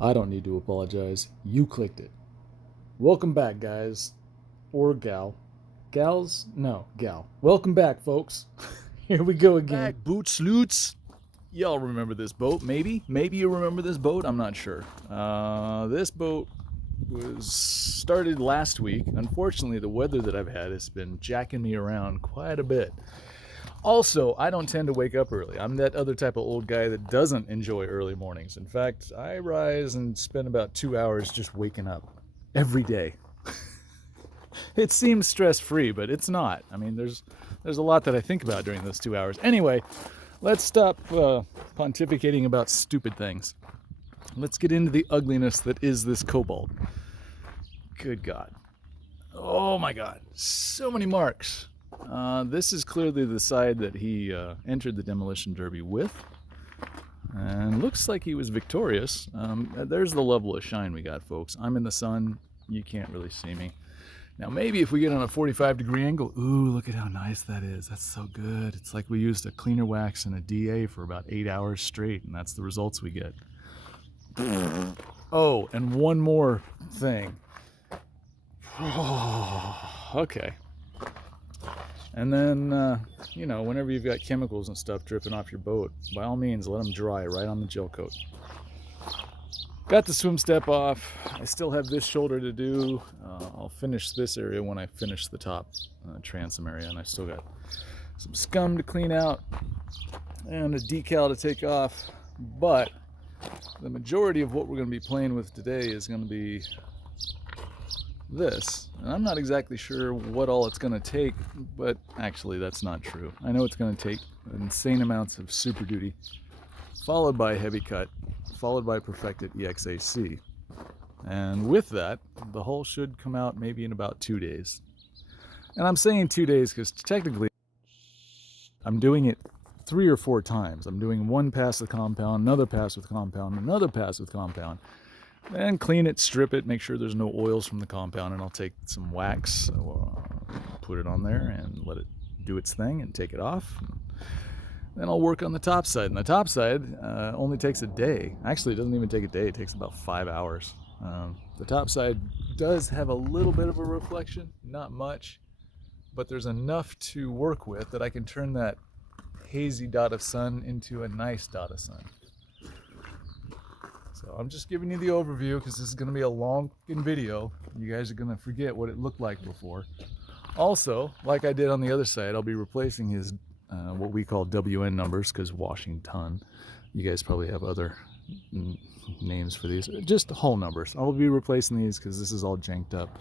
I don't need to apologize. You clicked it. Welcome back, guys. Or gal. Gals? No, gal. Welcome back, folks. Here we go again. Back, boot sleuts. Y'all remember this boat? Maybe you remember this boat. I'm not sure. This boat was started last week. Unfortunately, the weather that I've had has been jacking me around quite a bit. Also, I don't tend to wake up early. I'm that other type of old guy that doesn't enjoy early mornings. In fact, I rise and spend about 2 hours just waking up every day. It seems stress-free, but it's not. I mean, there's a lot that I think about during those 2 hours. Anyway, let's stop pontificating about stupid things. Let's get into the ugliness that is this cobalt. Good God. Oh my God. So many marks. This is clearly the side that he entered the demolition derby with. And looks like he was victorious. There's the level of shine we got, folks. I'm in the sun. You can't really see me. Now maybe if we get on a 45-degree angle, ooh, look at how nice that is. That's so good. It's like we used a cleaner wax and a DA for about 8 hours straight, and that's the results we get. Oh, and one more thing. Okay. And then, you know, whenever you've got chemicals and stuff dripping off your boat, by all means, let them dry right on the gel coat. Got the swim step off. I still have this shoulder to do. I'll finish this area when I finish the top transom area, and I still got some scum to clean out and a decal to take off. But the majority of what we're going to be playing with today is going to be this. And I'm not exactly sure what all it's going to take, but actually that's not true. I know it's going to take insane amounts of Super Duty, followed by heavy cut, followed by perfected EXAC. And with that, the hull should come out maybe in about 2 days. And I'm saying 2 days because technically I'm doing it 3 or 4 times. I'm doing one pass with compound, another pass with compound, another pass with compound. Then clean it, strip it, make sure there's no oils from the compound, and I'll take some wax, put it on there and let it do its thing and take it off. Then I'll work on the top side, and the top side only takes a day. Actually, it doesn't even take a day. It takes about 5 hours. The top side does have a little bit of a reflection, not much, but there's enough to work with that I can turn that hazy dot of sun into a nice dot of sun. So I'm just giving you the overview because this is going to be a long video. You guys are going to forget what it looked like before. Also, like I did on the other side, I'll be replacing his what we call WN numbers, because Washington. You guys probably have other names for these. Just hull numbers. I'll be replacing these because this is all janked up.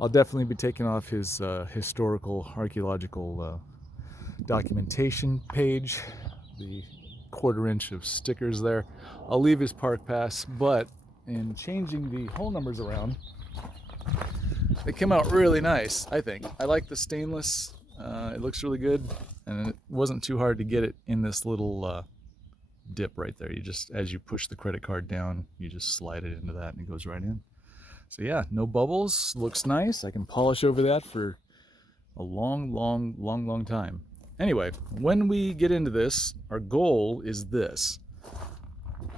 I'll definitely be taking off his historical, archaeological documentation page, the 1/4 inch of stickers there. I'll leave his park pass, but in changing the hull numbers around, they came out really nice, I think. I like the stainless. It looks really good, and it wasn't too hard to get it in this little dip right there. You just, as you push the credit card down, you just slide it into that and it goes right in. So yeah, no bubbles, looks nice. I can polish over that for a long time. Anyway, when we get into this, our goal is this.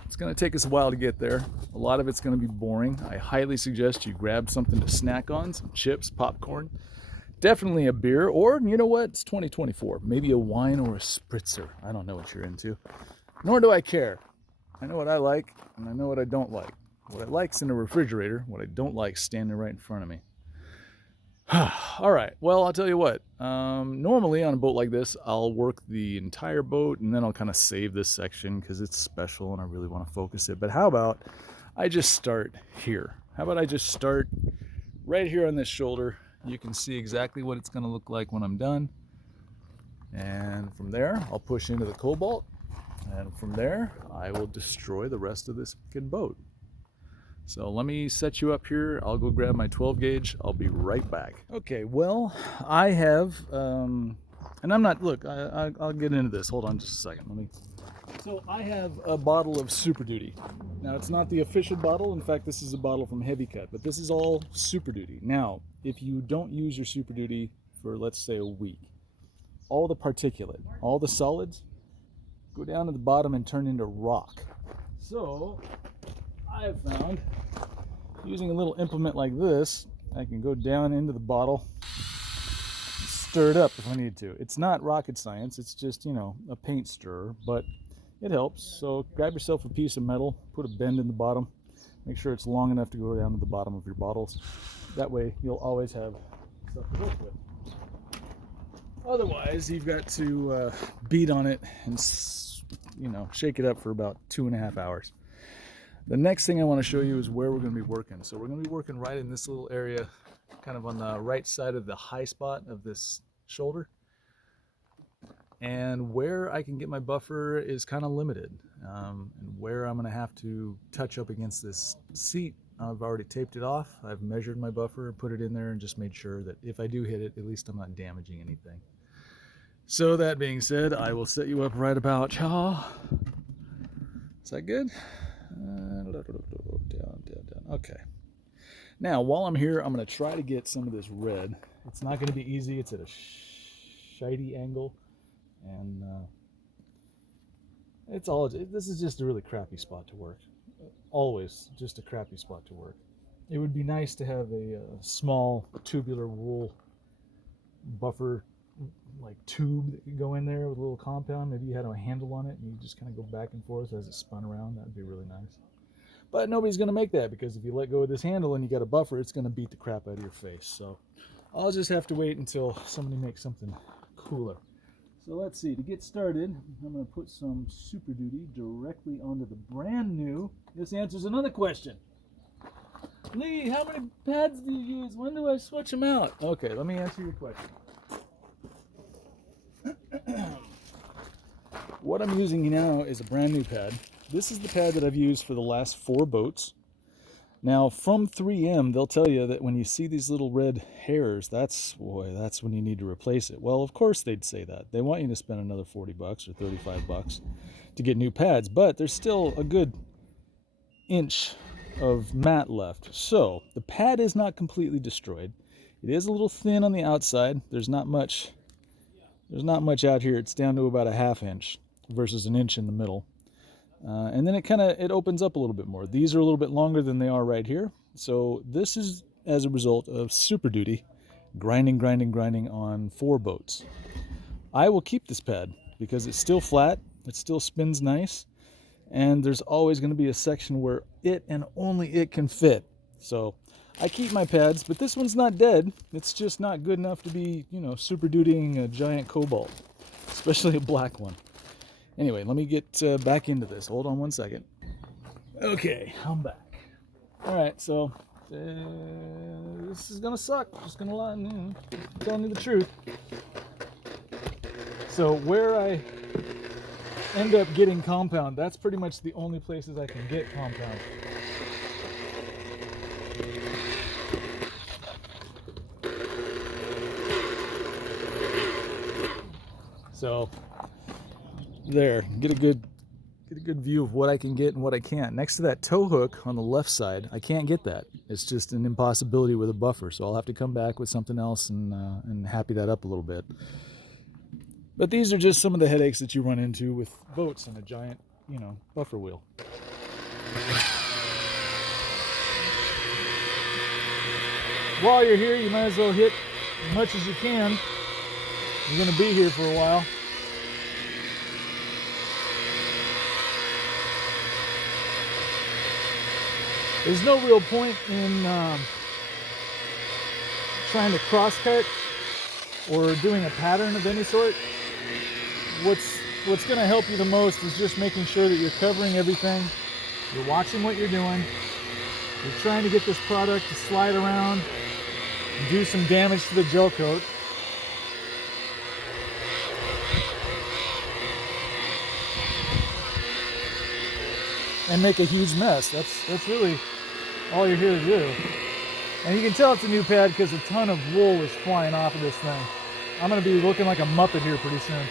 It's going to take us a while to get there. A lot of it's going to be boring. I highly suggest you grab something to snack on, some chips, popcorn, definitely a beer, or you know what? It's 2024. Maybe a wine or a spritzer. I don't know what you're into. Nor do I care. I know what I like, and I know what I don't like. What I like's in the refrigerator. What I don't like's standing right in front of me. All right, well, I'll tell you what. Normally on a boat like this, I'll work the entire boat, and then I'll kind of save this section because it's special and I really want to focus it. But how about I just start here? How about I just start right here on this shoulder? You can see exactly what it's going to look like when I'm done. And from there, I'll push into the cobalt. And from there, I will destroy the rest of this fucking boat. So let me set you up here. I'll go grab my 12 gauge. I'll be right back. Okay, well, I have, and I'm not, look, I'll get into this. Hold on just a second. So I have a bottle of Super Duty. Now, it's not the official bottle. In fact, this is a bottle from Heavy Cut, but this is all Super Duty. Now, if you don't use your Super Duty for, let's say, a week, all the particulate, all the solids, go down to the bottom and turn into rock. So I've found using a little implement like this, I can go down into the bottle, stir it up if I need to. It's not rocket science, it's just, you know, a paint stirrer, but it helps. So grab yourself a piece of metal, put a bend in the bottom, make sure it's long enough to go down to the bottom of your bottles. That way you'll always have stuff to work with. Otherwise, you've got to beat on it and, you know, shake it up for about 2.5 hours. The next thing I want to show you is where we're going to be working. So we're going to be working right in this little area, kind of on the right side of the high spot of this shoulder. And where I can get my buffer is kind of limited. And where I'm going to have to touch up against this seat, I've already taped it off. I've measured my buffer, put it in there, and just made sure that if I do hit it, at least I'm not damaging anything. So that being said, I will set you up right about. Is that good? Down. Okay. Now, while I'm here, I'm going to try to get some of this red. It's not going to be easy. It's at a shiny angle, and this is just a really crappy spot to work. Always just a crappy spot to work. It would be nice to have a small tubular wool buffer like tube that could go in there with a little compound. Maybe you had a handle on it and you just kind of go back and forth as it spun around. That would be really nice. But nobody's going to make that, because if you let go of this handle and you got a buffer, it's going to beat the crap out of your face. So I'll just have to wait until somebody makes something cooler. So let's see, to get started, I'm going to put some Super Duty directly onto the brand new. This answers another question. Lee, how many pads do you use? When do I switch them out? Okay, let me answer your question. What I'm using now is a brand new pad. This is the pad that I've used for the last 4 boats. Now, from 3M, they'll tell you that when you see these little red hairs, that's when you need to replace it. Well, of course they'd say that. They want you to spend another $40 or $35 to get new pads, but there's still a good inch of mat left. So the pad is not completely destroyed. It is a little thin on the outside. There's not much out here. It's down to about a 1/2 inch versus an inch in the middle. And then it opens up a little bit more. These are a little bit longer than they are right here. So this is as a result of Super Duty grinding on 4 boats. I will keep this pad because it's still flat, it still spins nice, and there's always going to be a section where it and only it can fit. So I keep my pads, but this one's not dead. It's just not good enough to be, you know, Super Dutying a giant cobalt, especially a black one. Anyway, let me get back into this. Hold on one second. Okay, I'm back. All right, so this is gonna suck. Just gonna lie, telling you the truth. So where I end up getting compound, that's pretty much the only places I can get compound. So there, get a good view of what I can get and what I can't. Next to that tow hook on the left side, I can't get that. It's just an impossibility with a buffer, so I'll have to come back with something else and happy that up a little bit. But these are just some of the headaches that you run into with boats and a giant, you know, buffer wheel. While you're here, you might as well hit as much as you can. You're going to be here for a while. There's no real point in trying to cross-cut or doing a pattern of any sort. What's going to help you the most is just making sure that you're covering everything, you're watching what you're doing, you're trying to get this product to slide around and do some damage to the gel coat. And make a huge mess. That's really all you're here to do. And you can tell it's a new pad because a ton of wool is flying off of this thing. I'm going to be looking like a Muppet here pretty soon.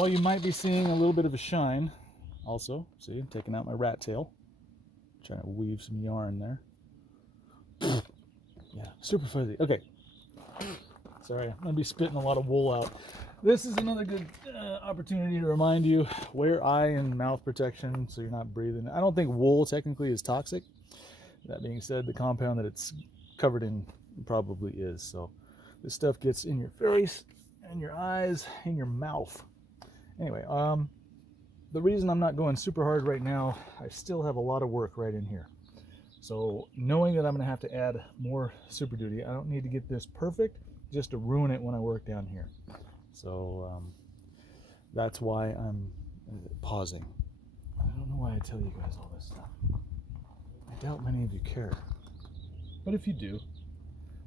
while you might be seeing a little bit of a shine, also, see, I'm taking out my rat tail, trying to weave some yarn there. Yeah, super fuzzy. Okay. Sorry, I'm going to be spitting a lot of wool out. This is another good opportunity to remind you, wear eye and mouth protection so you're not breathing. I don't think wool technically is toxic. That being said, the compound that it's covered in probably is. So this stuff gets in your face, in your eyes, in your mouth. Anyway, the reason I'm not going super hard right now, I still have a lot of work right in here. So knowing that I'm going to have to add more Super Duty, I don't need to get this perfect just to ruin it when I work down here. So that's why I'm pausing. I don't know why I tell you guys all this stuff. I doubt many of you care. But if you do,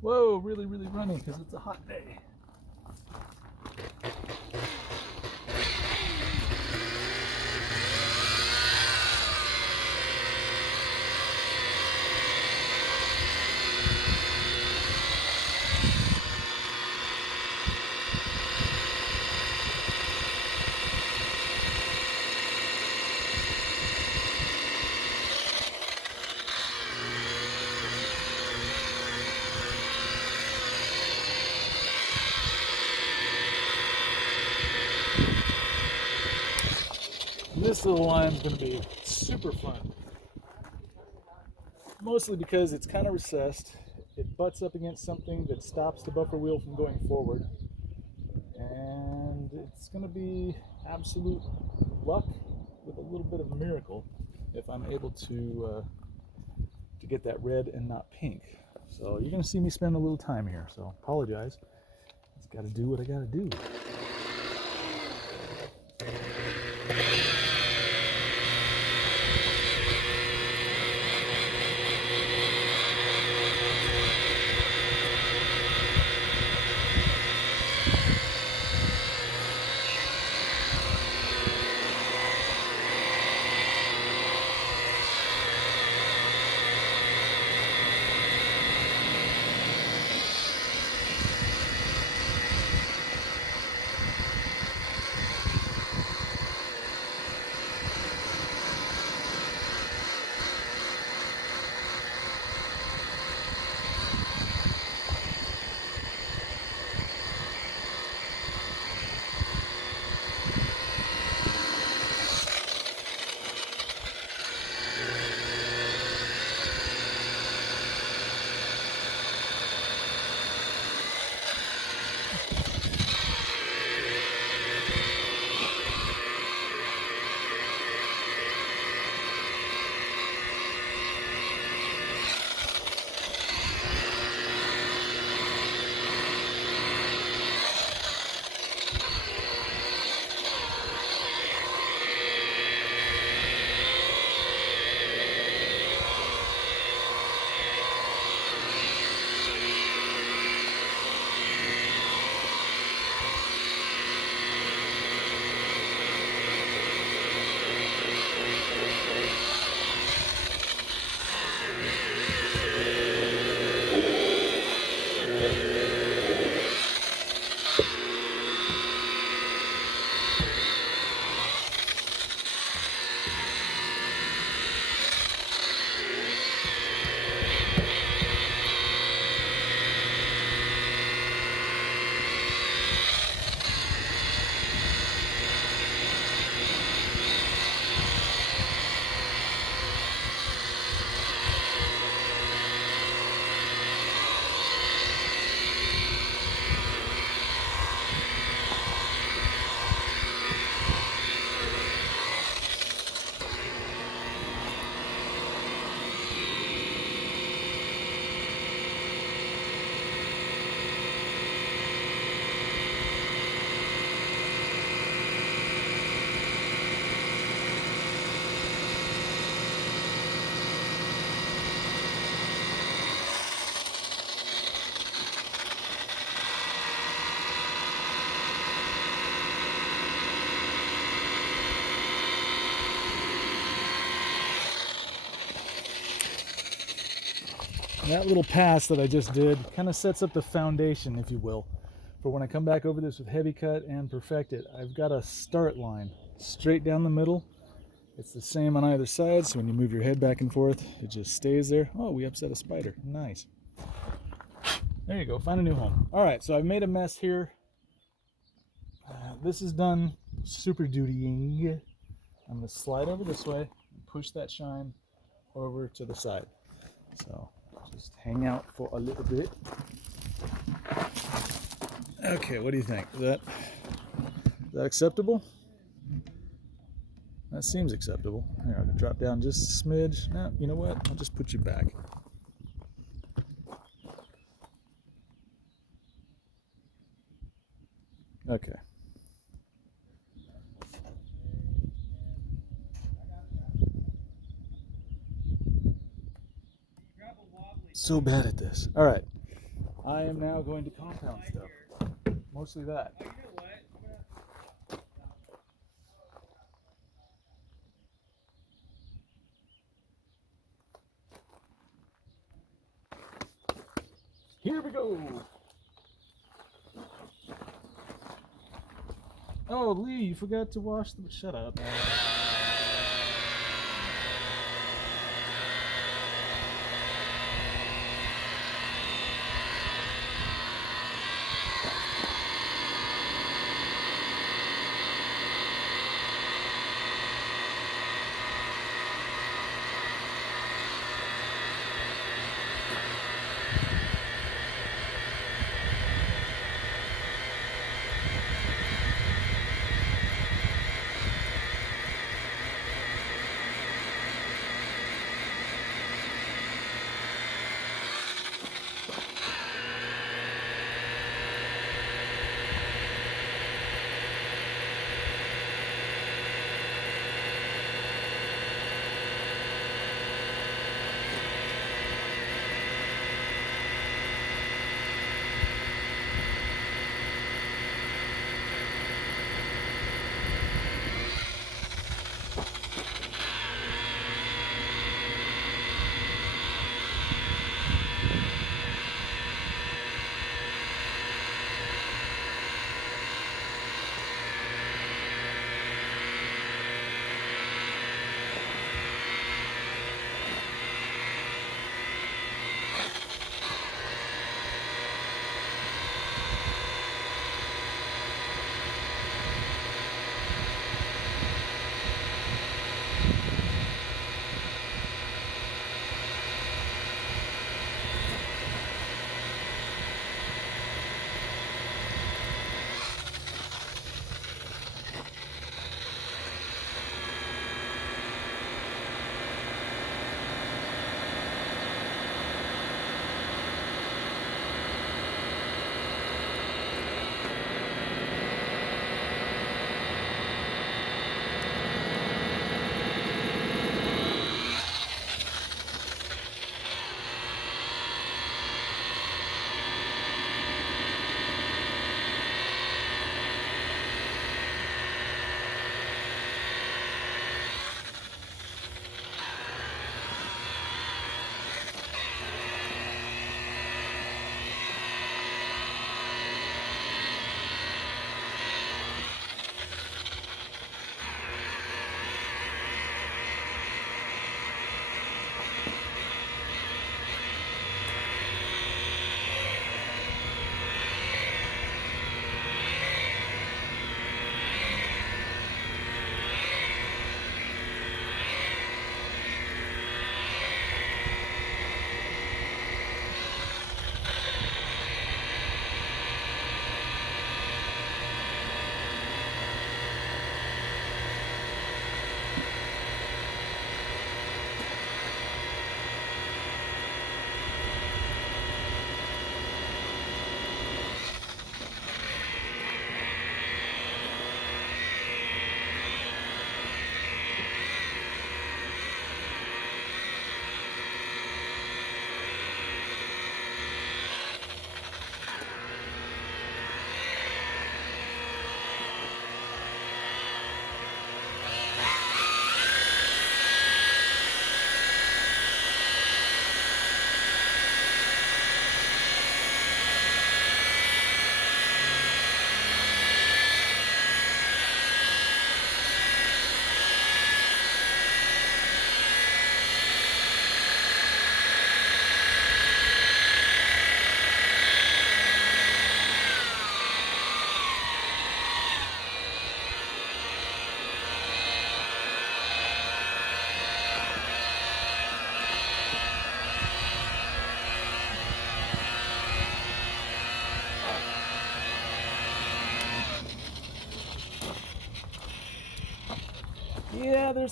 whoa, really, really runny because it's a hot day. This little line is going to be super fun. Mostly because it's kind of recessed. It butts up against something that stops the buffer wheel from going forward. And it's going to be absolute luck with a little bit of a miracle if I'm able to get that red and not pink. So you're going to see me spend a little time here. So apologize. Just got to do what I got to do. That little pass that I just did kind of sets up the foundation, if you will, for when I come back over this with heavy cut and perfect it. I've got a start line straight down the middle. It's the same on either side, so when you move your head back and forth, it just stays there. Oh, we upset a spider. Nice. There you go, find a new home. All right, so I've made a mess here. This is done super dutying. I'm gonna slide over this way and push that shine over to the side. So just hang out for a little bit. Okay, what do you think? Is that acceptable? That seems acceptable. Here, I'm gonna drop down just a smidge. No, you know what? I'll just put you back. Okay. So bad at this. All right. I am now going to compound stuff. Mostly that. Here we go. Oh, Lee, you forgot to wash the... Shut up.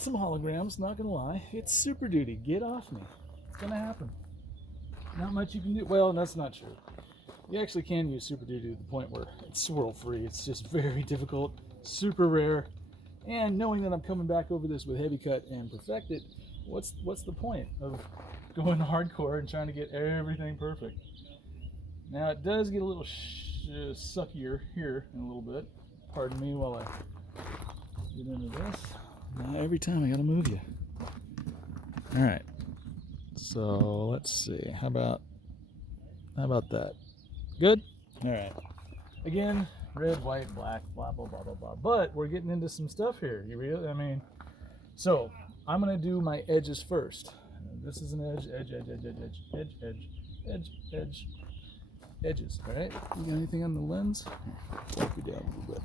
some holograms, not gonna lie. It's Super Duty. Get off me. It's gonna happen. Not much you can do. Well, that's not true. You actually can use Super Duty to the point where it's swirl free. It's just very difficult, super rare. And knowing that I'm coming back over this with Heavy Cut and Perfect It, what's the point of going hardcore and trying to get everything perfect? Now it does get a little suckier here in a little bit. Pardon me while I get into this. Now every time I gotta move you. All right. So let's see. How about that? Good. All right. Again, red, white, black, blah blah blah blah blah. But we're getting into some stuff here. So I'm gonna do my edges first. This is an edge, edges. All right. You got anything on the lens? Wipe you down a little bit.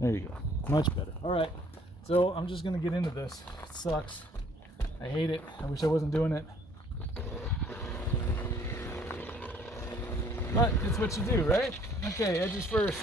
There you go. Much better. All right. So I'm just gonna get into this. It sucks. I hate it. I wish I wasn't doing it. But it's what you do, right? Okay, edges first.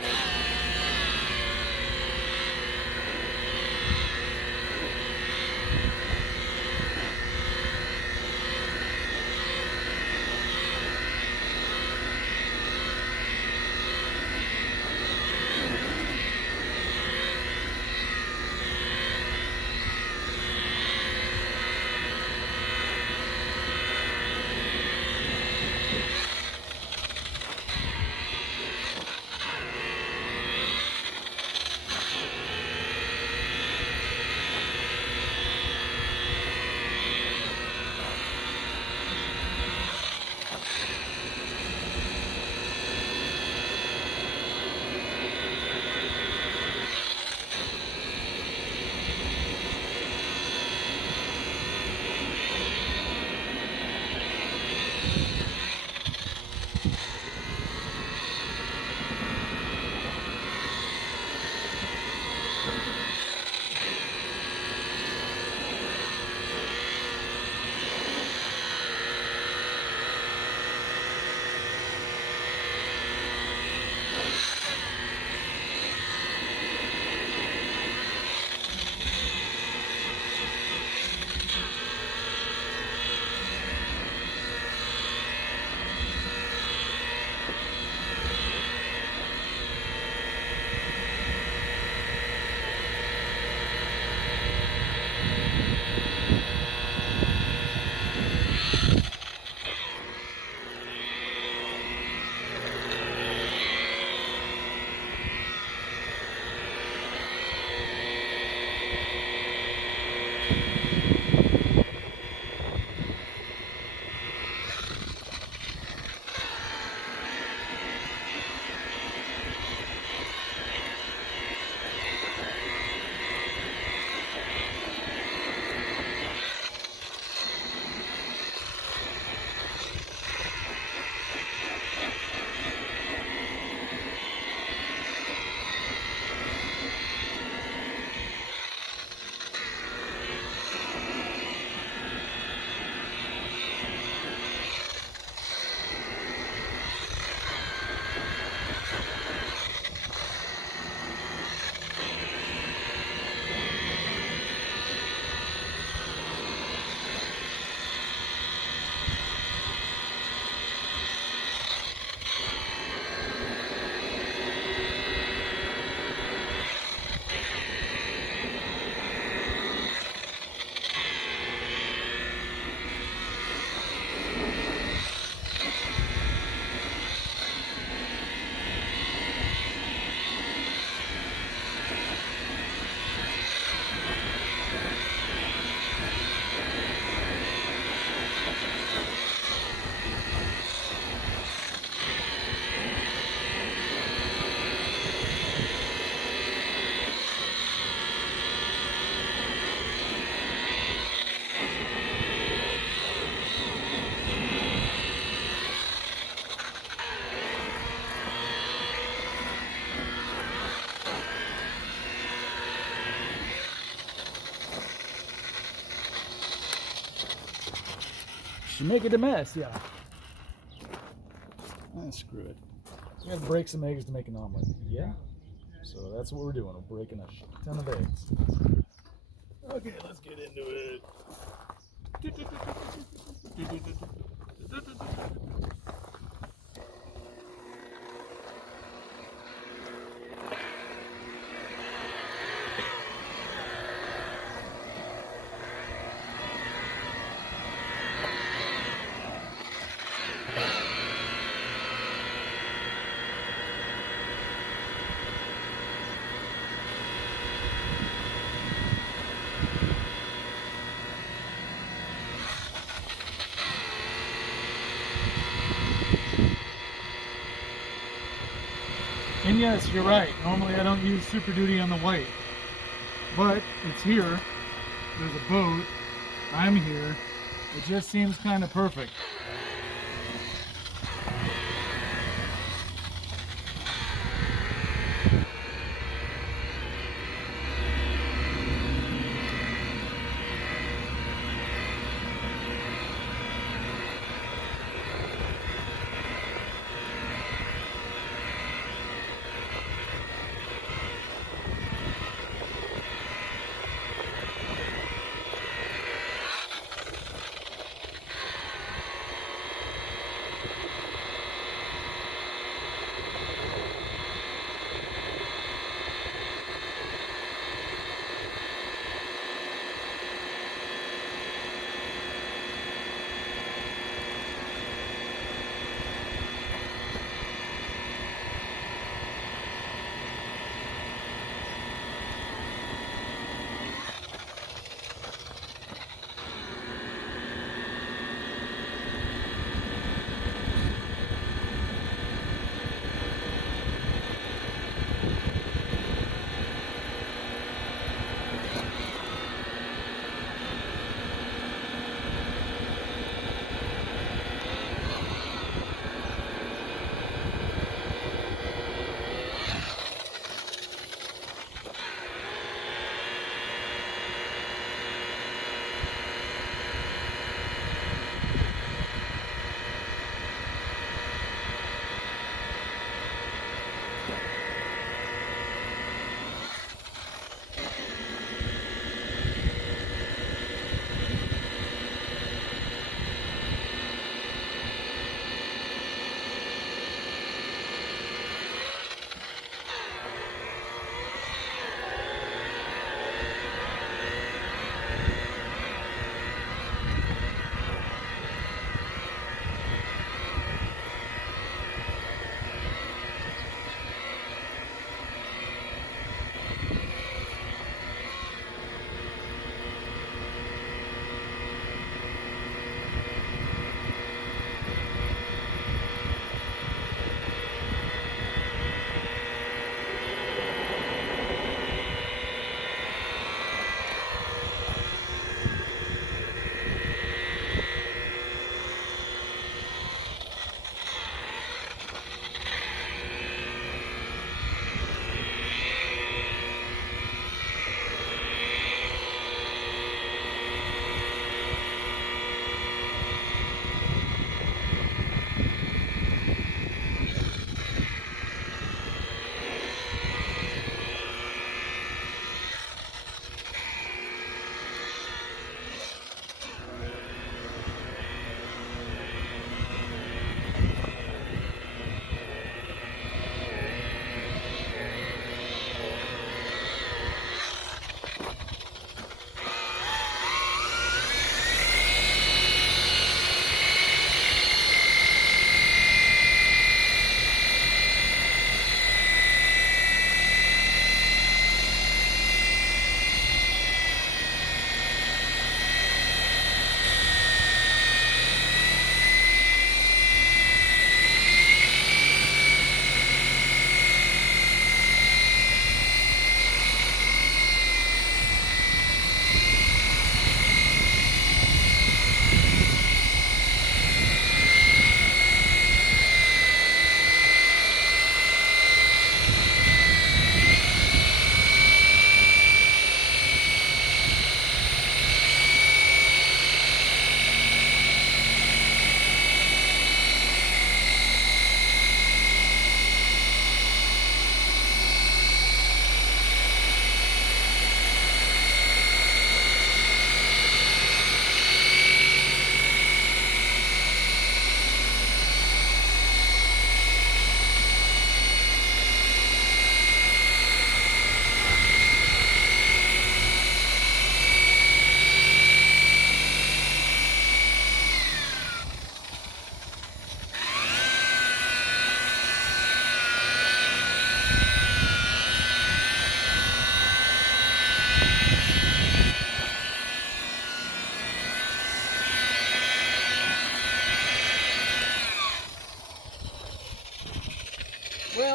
You make it a mess, yeah. Screw it. You gotta break some eggs to make an omelet. Yeah? So that's what we're doing. We're breaking a ton of eggs. Okay, let's get into it. And yes, you're right. Normally I don't use Super Duty on the white, but it's here. There's a boat. I'm here. It just seems kind of perfect.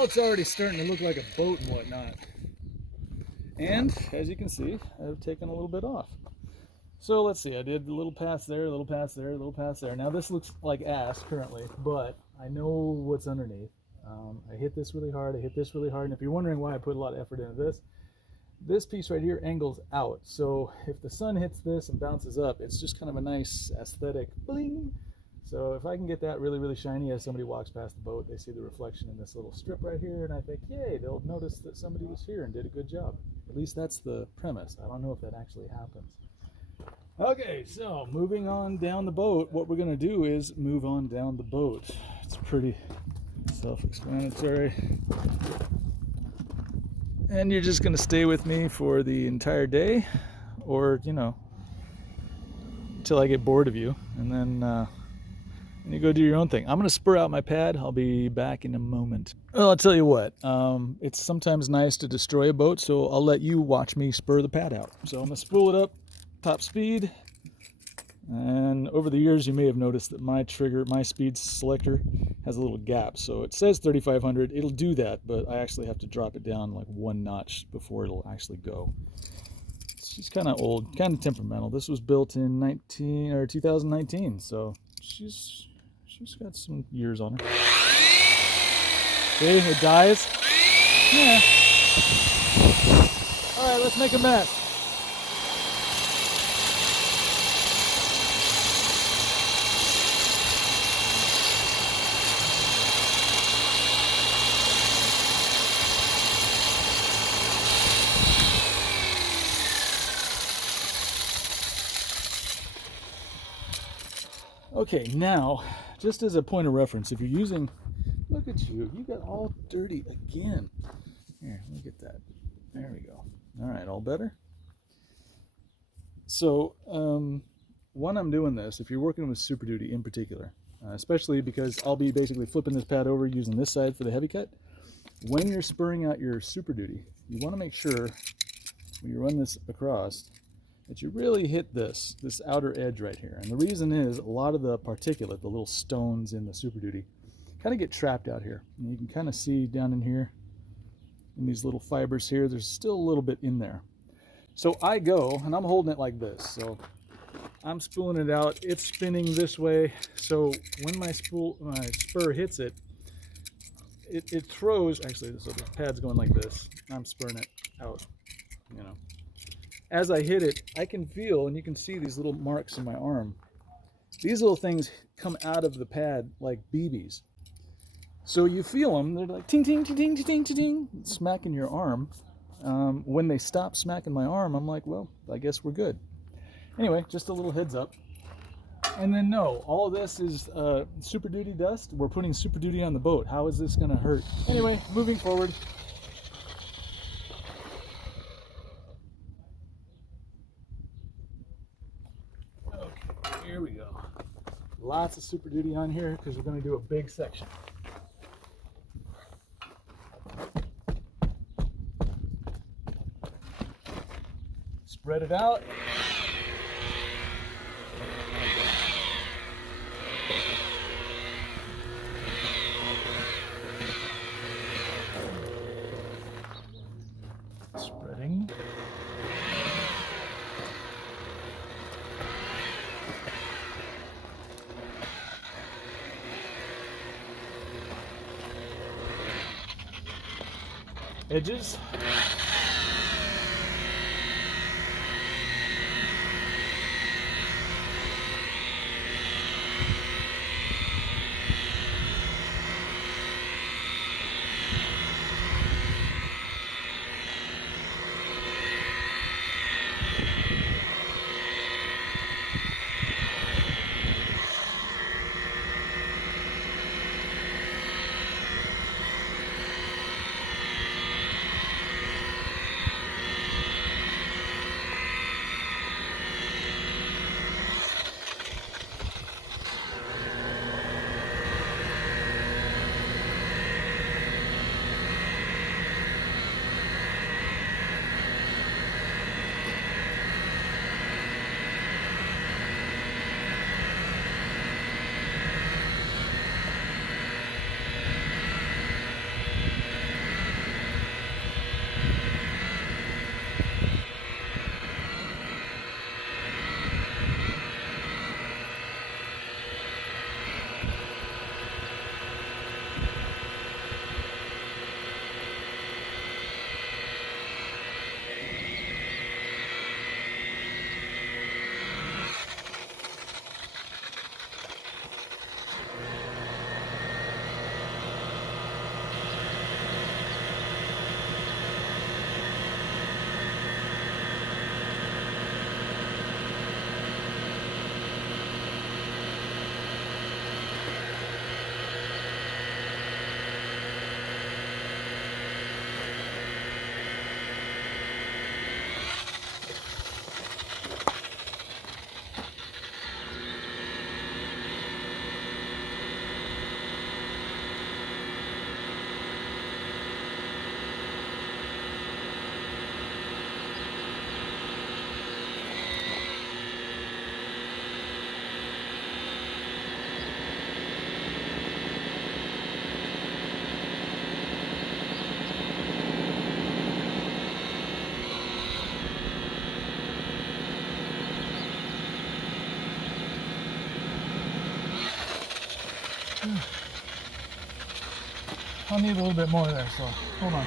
it's already starting to look like a boat and whatnot. And as you can see, I've taken a little bit off. So let's see, I did a little pass there, a little pass there, a little pass there. Now this looks like ass currently, but I know what's underneath. I hit this really hard, I hit this really hard, and if you're wondering why I put a lot of effort into this piece right here angles out. So if the sun hits this and bounces up, it's just kind of a nice aesthetic bling. So if I can get that really, really shiny as somebody walks past the boat, they see the reflection in this little strip right here, and I think, yay, they'll notice that somebody was here and did a good job. At least that's the premise. I don't know if that actually happens. Okay, so moving on down the boat, what we're going to do is move on down the boat. It's pretty self-explanatory. And you're just going to stay with me for the entire day, or, you know, until I get bored of you, and then you go do your own thing. I'm going to spur out my pad. I'll be back in a moment. Well, I'll tell you what, it's sometimes nice to destroy a boat, so I'll let you watch me spur the pad out. So I'm going to spool it up top speed, and over the years you may have noticed that my speed selector has a little gap. So it says 3500, it'll do that, but I actually have to drop it down like 1 notch before it'll actually go. It's just kind of old, kind of temperamental. This was built in 2019, so she's got some years on her. See, it dies. Yeah. All right, let's make a mess. Okay, now, just as a point of reference, if you're using, look at you, you got all dirty again. Here, look at that. There we go. All right, all better? So, when I'm doing this, if you're working with Super Duty in particular, especially because I'll be basically flipping this pad over using this side for the heavy cut, when you're spurring out your Super Duty, you want to make sure when you run this across that you really hit this outer edge right here. And the reason is a lot of the particulate, the little stones in the Super Duty, kind of get trapped out here. And you can kind of see down in here, in these little fibers here, there's still a little bit in there. So I go, and I'm holding it like this. So I'm spooling it out, it's spinning this way. So when my spur hits it, it throws, actually, so the pad's going like this. I'm spurring it out, you know. As I hit it, I can feel, and you can see these little marks in my arm. These little things come out of the pad like BBs. So you feel them, they're like ting, ting, ting, ting, ting, ting, ting, smacking your arm. When they stop smacking my arm, I'm like, well, I guess we're good. Anyway, just a little heads up. And then no, all of this is Super Duty dust. We're putting Super Duty on the boat. How is this gonna hurt? Anyway, moving forward. Here we go. Lots of Super Duty on here because we're going to do a big section. Spread it out. Spreading. Edges. I'll need a little bit more there, so hold on.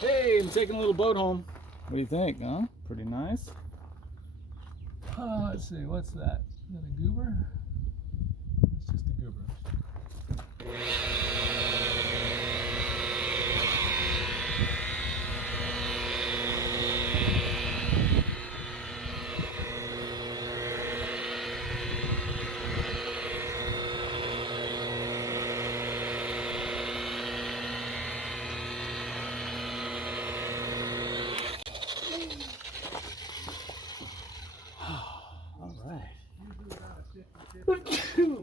Hey, I'm taking a little boat home. What do you think, huh? Pretty nice. Let's see, what's that? Is that a goober? It's just a goober.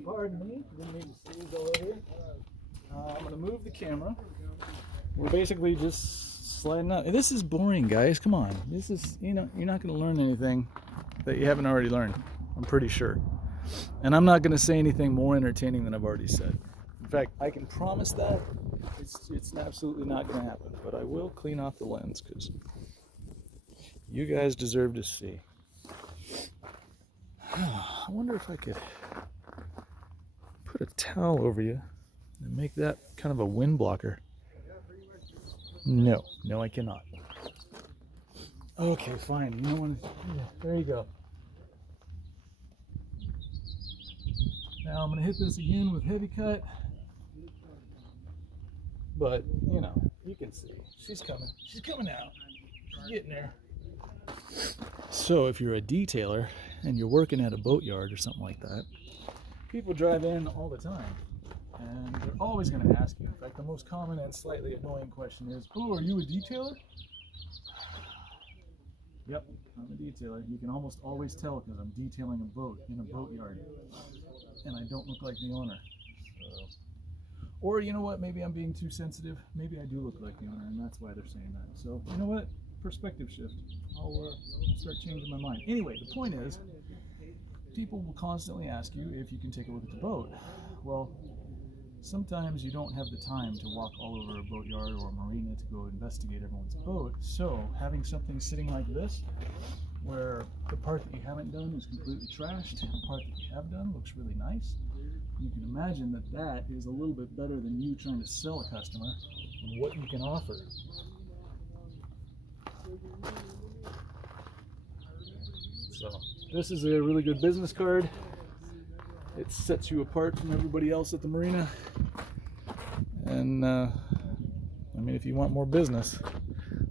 Pardon me, didn't mean to sneeze all over you. I'm going to move the camera. We're basically just sliding up. This is boring, guys. Come on. This is, you know, you're not going to learn anything that you haven't already learned. I'm pretty sure. And I'm not going to say anything more entertaining than I've already said. In fact, I can promise that it's absolutely not going to happen. But I will clean off the lens because you guys deserve to see. I wonder if I could put a towel over you and make that kind of a wind blocker. No, I cannot. Okay, fine. You know what? Yeah, there you go. Now I'm going to hit this again with heavy cut. But, you know, you can see. She's coming. She's coming out. She's getting there. So if you're a detailer and you're working at a boatyard or something like that, people drive in all the time and they're always going to ask you. In fact, the most common and slightly annoying question is, "Oh, are you a detailer?" Yep, I'm a detailer. You can almost always tell because I'm detailing a boat in a boatyard and I don't look like the owner. So. Or you know what, maybe I'm being too sensitive. Maybe I do look like the owner and that's why they're saying that. So you know what? Perspective shift. I'll start changing my mind. Anyway, the point is, people will constantly ask you if you can take a look at the boat. Well, sometimes you don't have the time to walk all over a boatyard or a marina to go investigate everyone's boat. So having something sitting like this, where the part that you haven't done is completely trashed, and the part that you have done looks really nice, you can imagine that that is a little bit better than you trying to sell a customer what you can offer. So this is a really good business card. It sets you apart from everybody else at the marina. And I mean, if you want more business,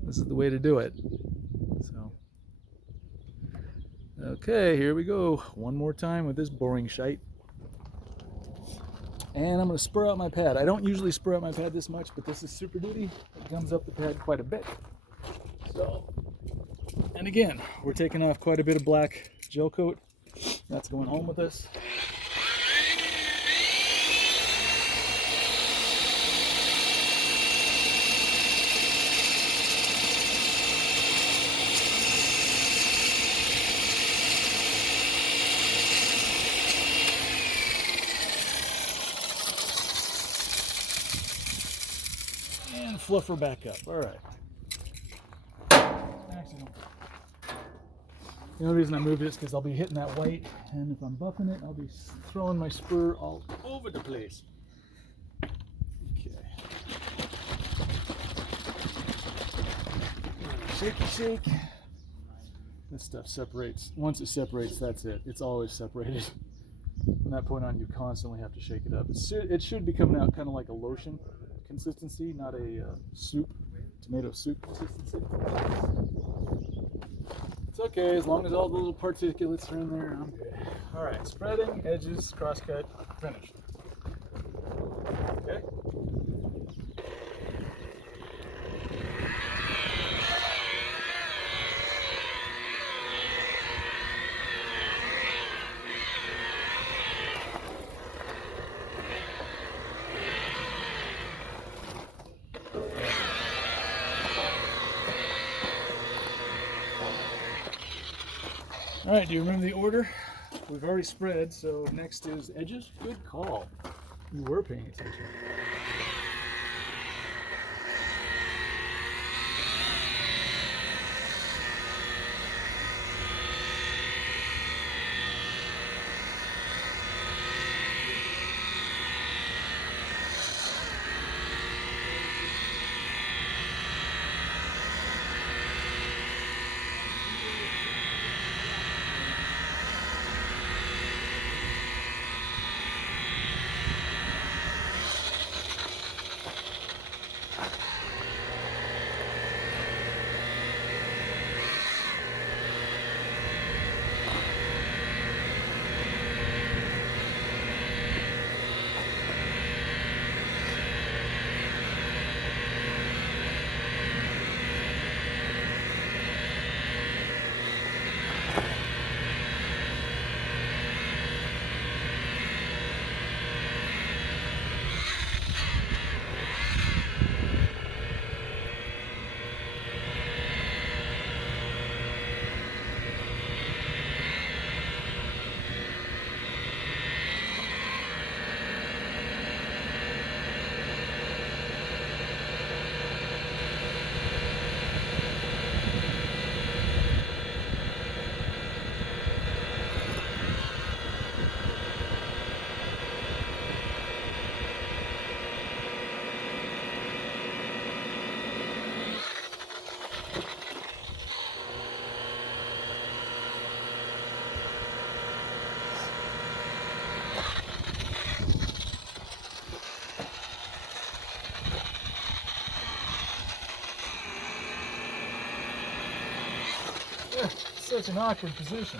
this is the way to do it. So, okay, here we go. One more time with this boring shite. And I'm going to spur out my pad. I don't usually spur out my pad this much, but this is Super Duty. It gums up the pad quite a bit. So, and again, we're taking off quite a bit of black gel coat. That's going home with us. And fluff her back up. All right. Actually, the only reason I moved it is because I'll be hitting that white, and if I'm buffing it, I'll be throwing my spur all over the place. Okay. Shaky shake. This stuff separates. Once it separates, that's it. It's always separated. From that point on, you constantly have to shake it up. It should be coming out kind of like a lotion consistency, not a tomato soup consistency. It's okay, as long as all the little particulates are in there, I'm good. All right, spreading, edges, crosscut, finished. Okay. All right, do you remember the order? We've already spread, so next is edges. Good call. You were paying attention. such an awkward position.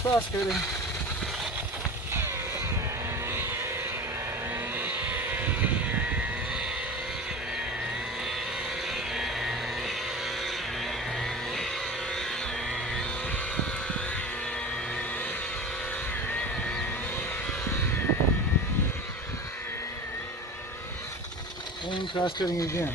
Cross cutting. And cross cutting again.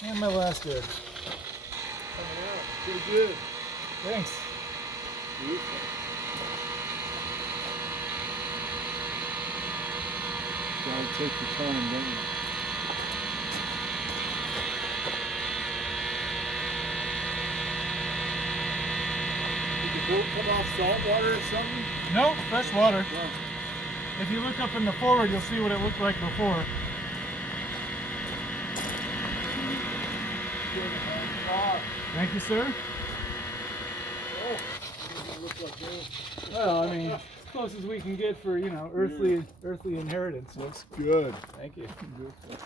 And my last edge. Pretty good. Thanks. Beautiful. Gotta take your time, don't you? Did the boat come off salt water or something? No, fresh water. No. If you look up in the forward, you'll see what it looked like before. Thank you, sir. Oh, doesn't look like gold. Well, I mean, as close as we can get for, you know, earthly inheritance. Looks good. Thank you. Beautiful.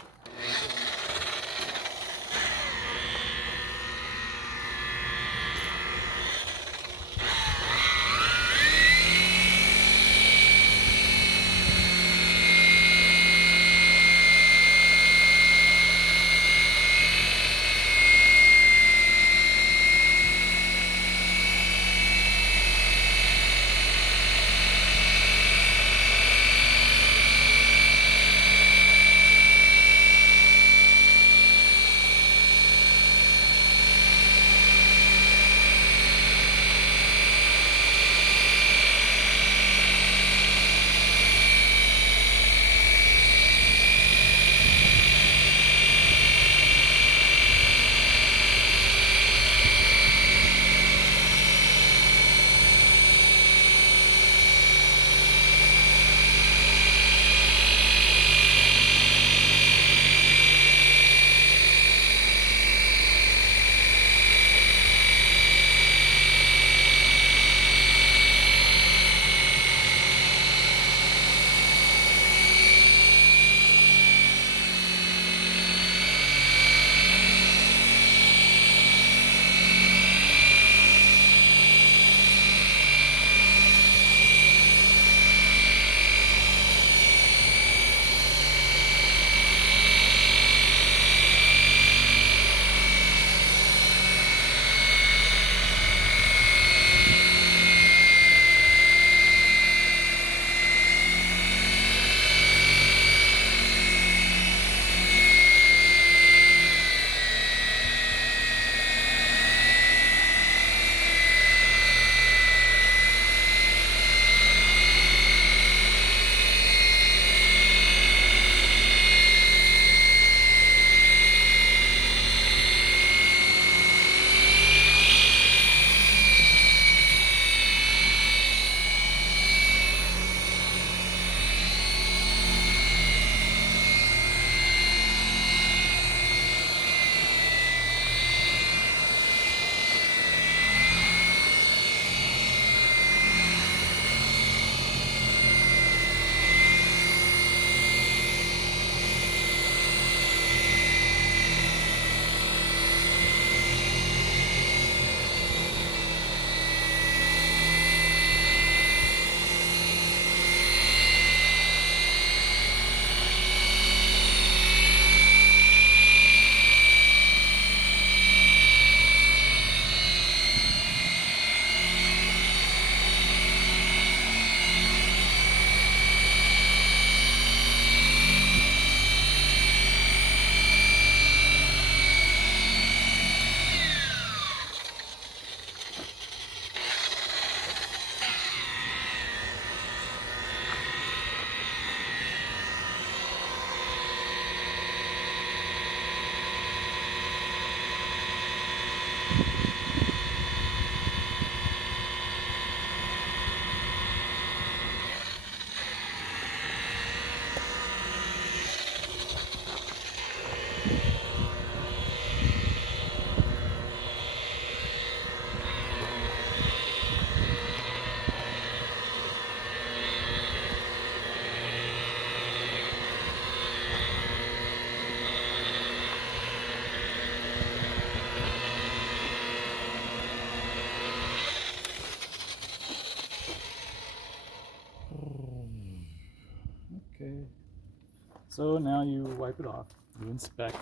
So now you wipe it off, you inspect.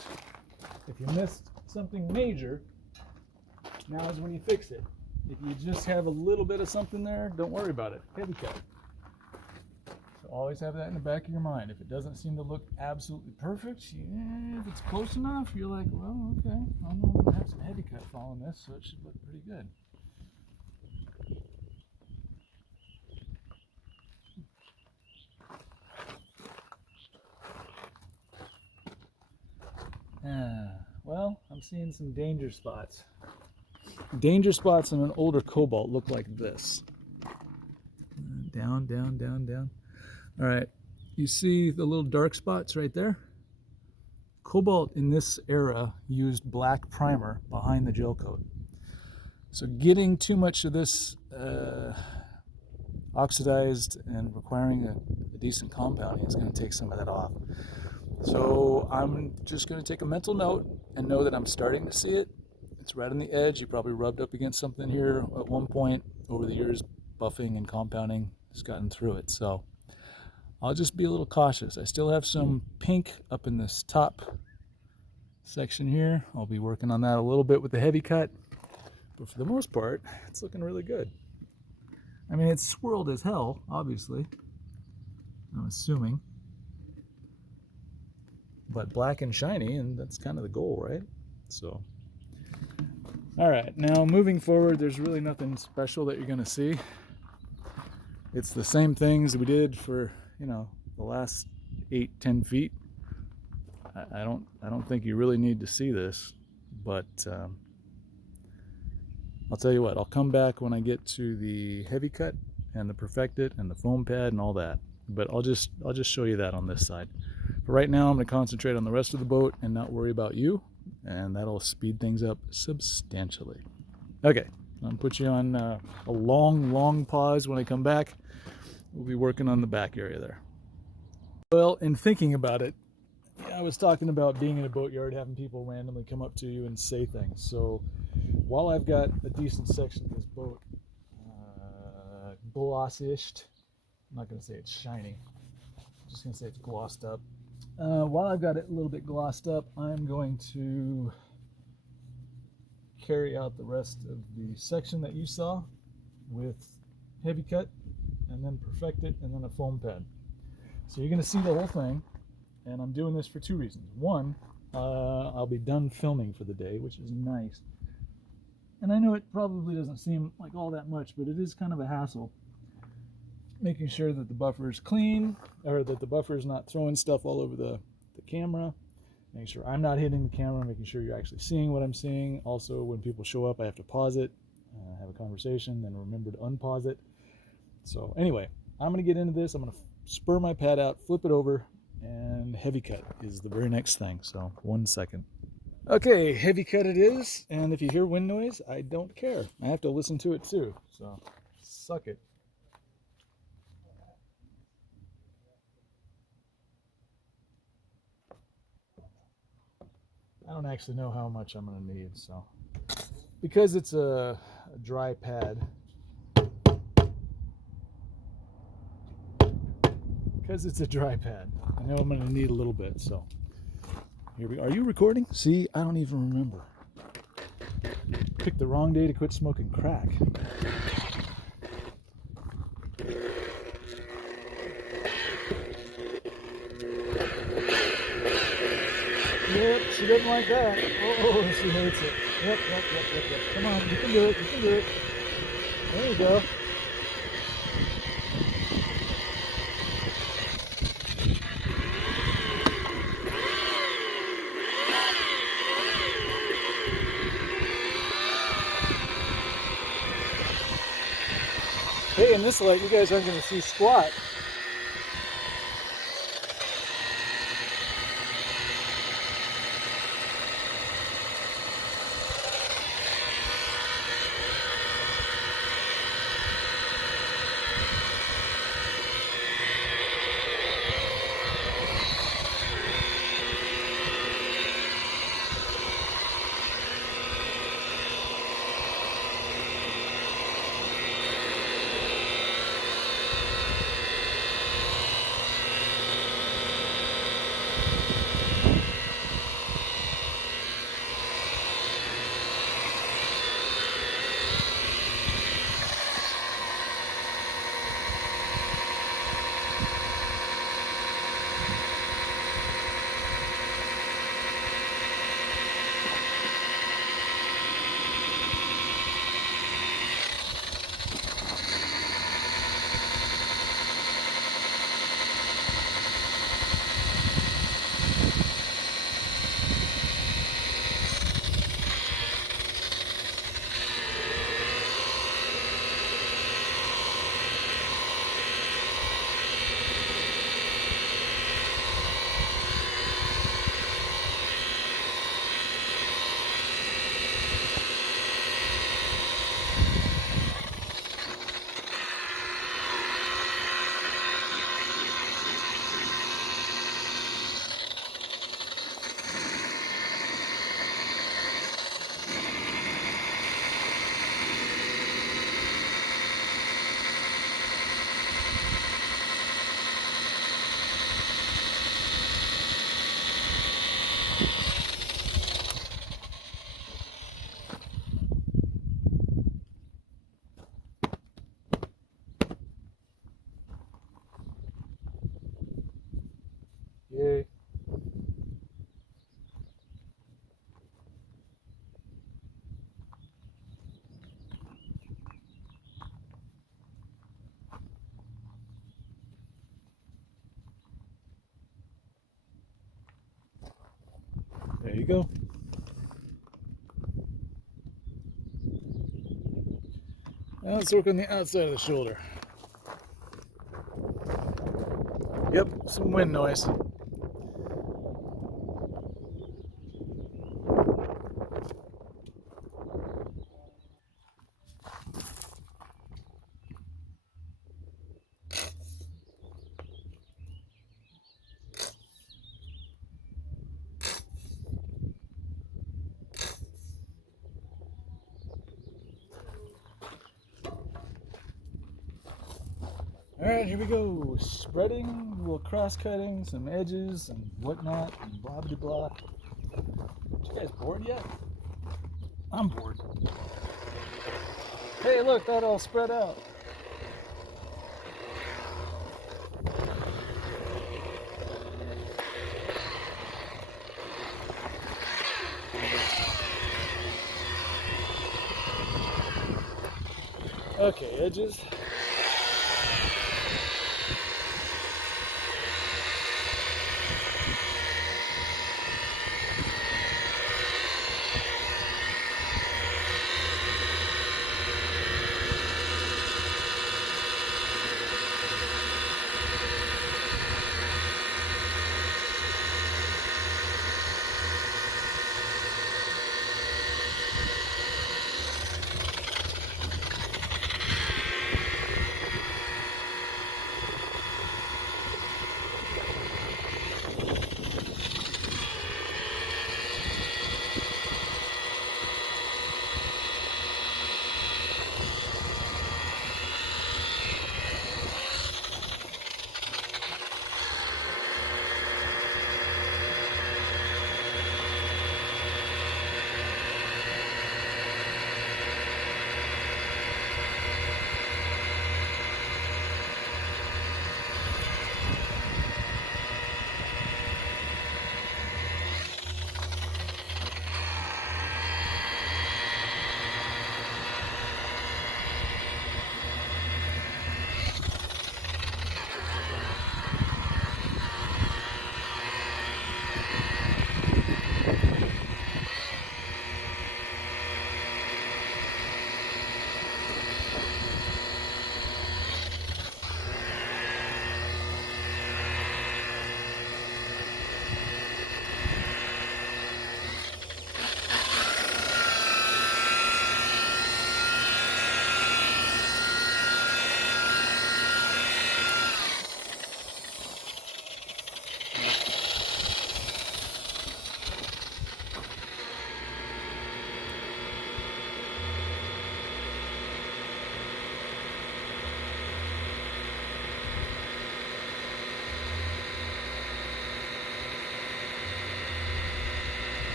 If you missed something major, now is when you fix it. If you just have a little bit of something there, don't worry about it. Heavy cut. So always have that in the back of your mind. If it doesn't seem to look absolutely perfect, if it's close enough, you're like, well, okay, I'm going to have some heavy cut following this, so it should look pretty good. Well, I'm seeing some danger spots. Danger spots in an older Cobalt look like this. Down, down, down, down. All right, you see the little dark spots right there? Cobalt in this era used black primer behind the gel coat. So getting too much of this oxidized and requiring a decent compounding is going to take some of that off. So I'm just going to take a mental note and know that I'm starting to see it. It's right on the edge. You probably rubbed up against something here at one point. Over the years, buffing and compounding has gotten through it. So I'll just be a little cautious. I still have some pink up in this top section here. I'll be working on that a little bit with the heavy cut. But for the most part, it's looking really good. I mean, it's swirled as hell, obviously. I'm assuming. But black and shiny, and that's kind of the goal, right? So, all right, now moving forward, there's really nothing special that you're going to see. It's the same things we did for, the last 8-10 feet. I don't think you really need to see this, but I'll tell you what, I'll come back when I get to the heavy cut and the perfected and the foam pad and all that. But I'll just show you that on this side. For right now, I'm going to concentrate on the rest of the boat and not worry about you, and that'll speed things up substantially. Okay, I'll put you on a long pause. When I come back, we'll be working on the back area there. Well, in thinking about it, I was talking about being in a boatyard, having people randomly come up to you and say things. So while I've got a decent section of this boat glossed, I'm not going to say it's shiny, I'm just going to say it's glossed up. While I've got it a little bit glossed up, I'm going to carry out the rest of the section that you saw with heavy cut and then perfect it and then a foam pad. So you're going to see the whole thing, and I'm doing this for two reasons. One, I'll be done filming for the day, which is nice. And I know it probably doesn't seem like all that much, but it is kind of a hassle making sure that the buffer is clean, or that the buffer is not throwing stuff all over the camera, making sure I'm not hitting the camera, making sure you're actually seeing what I'm seeing. Also, when people show up, I have to pause it, have a conversation, then remember to unpause it. So anyway, I'm going to get into this. I'm going to spur my pad out, flip it over, and heavy cut is the very next thing. So 1 second. Okay, heavy cut it is, and if you hear wind noise, I don't care. I have to listen to it too, so suck it. I don't actually know how much I'm going to need, so because it's a dry pad, I know I'm going to need a little bit. So here we go. Are you recording? See, I don't even remember. Picked the wrong day to quit smoking crack. Yep, she doesn't like that. Oh, she hates it. Yep. Come on, you can do it, There you go. Hey, in this light, you guys aren't going to see squat. Yay. There you go. Now let's work on the outside of the shoulder. Yep, some wind noise. Alright, here we go. Spreading, a little cross-cutting, some edges and whatnot, and blah blah blah. You guys bored yet? I'm bored. Hey, look, that all spread out. Okay, edges.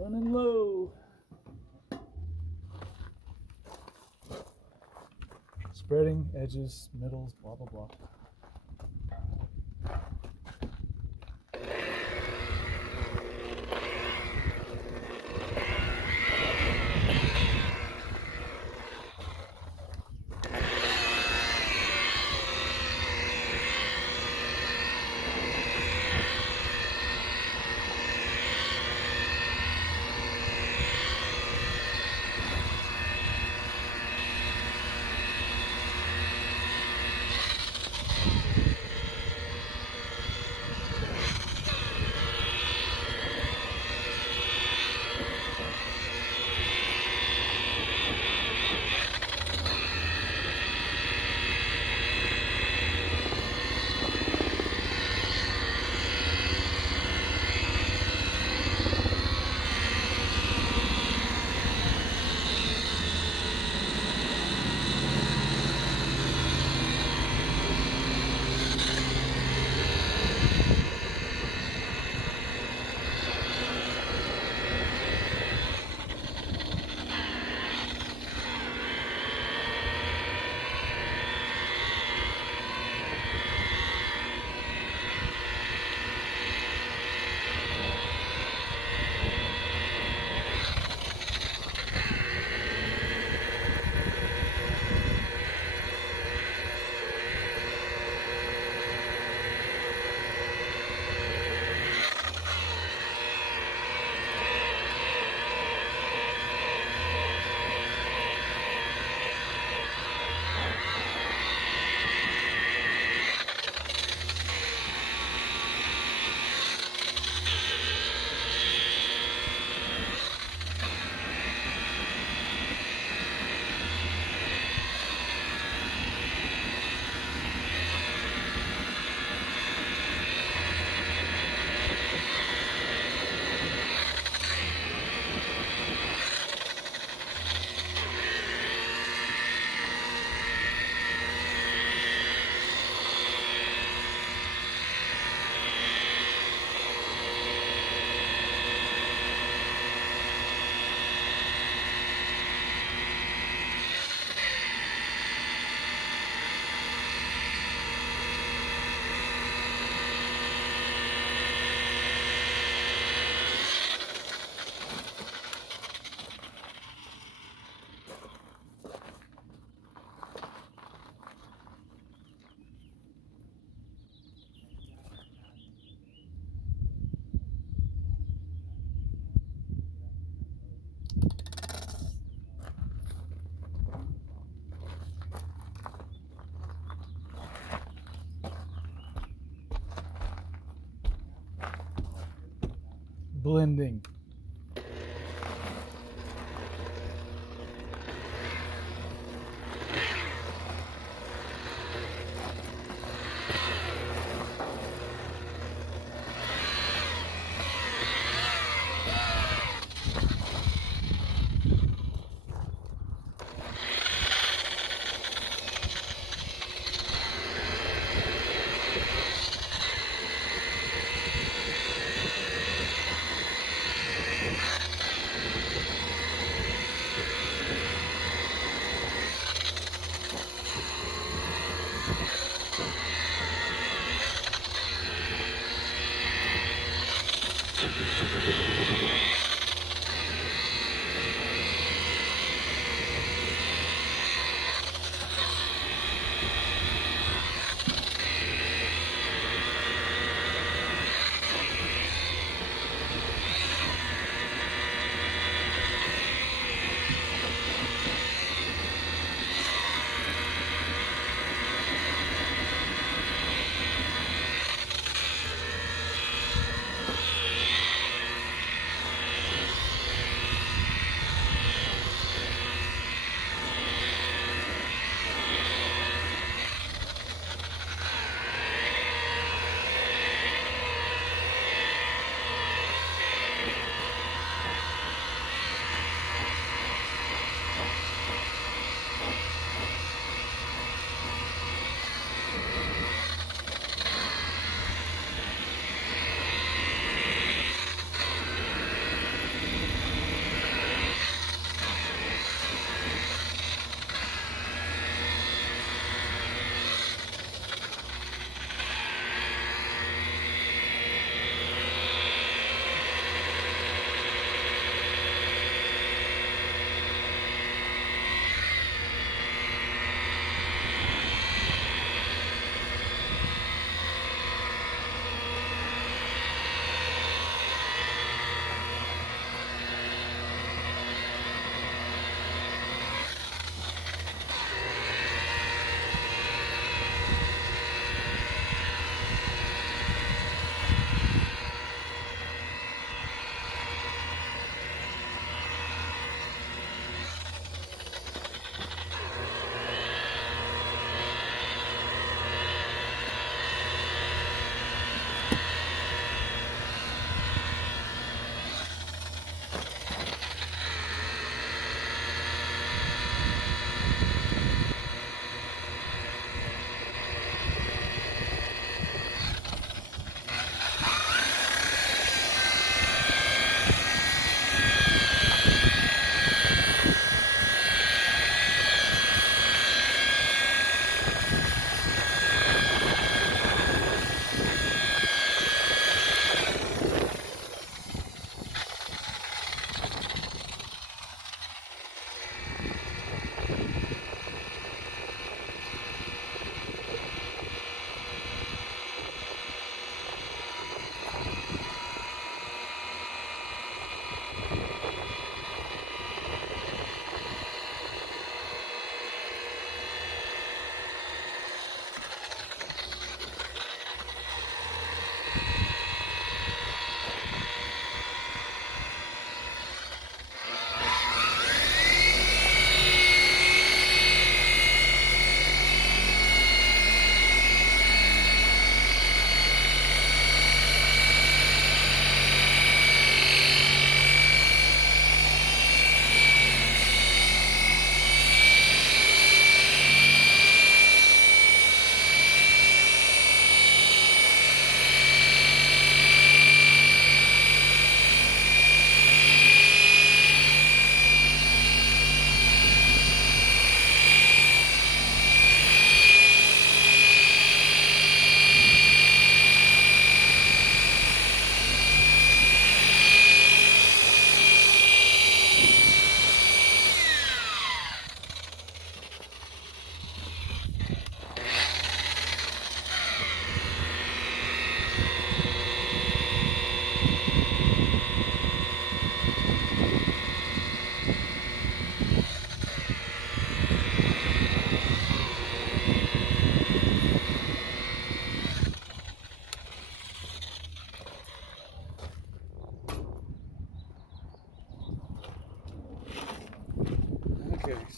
Running low. Spreading edges, middles, blah blah blah. Blending.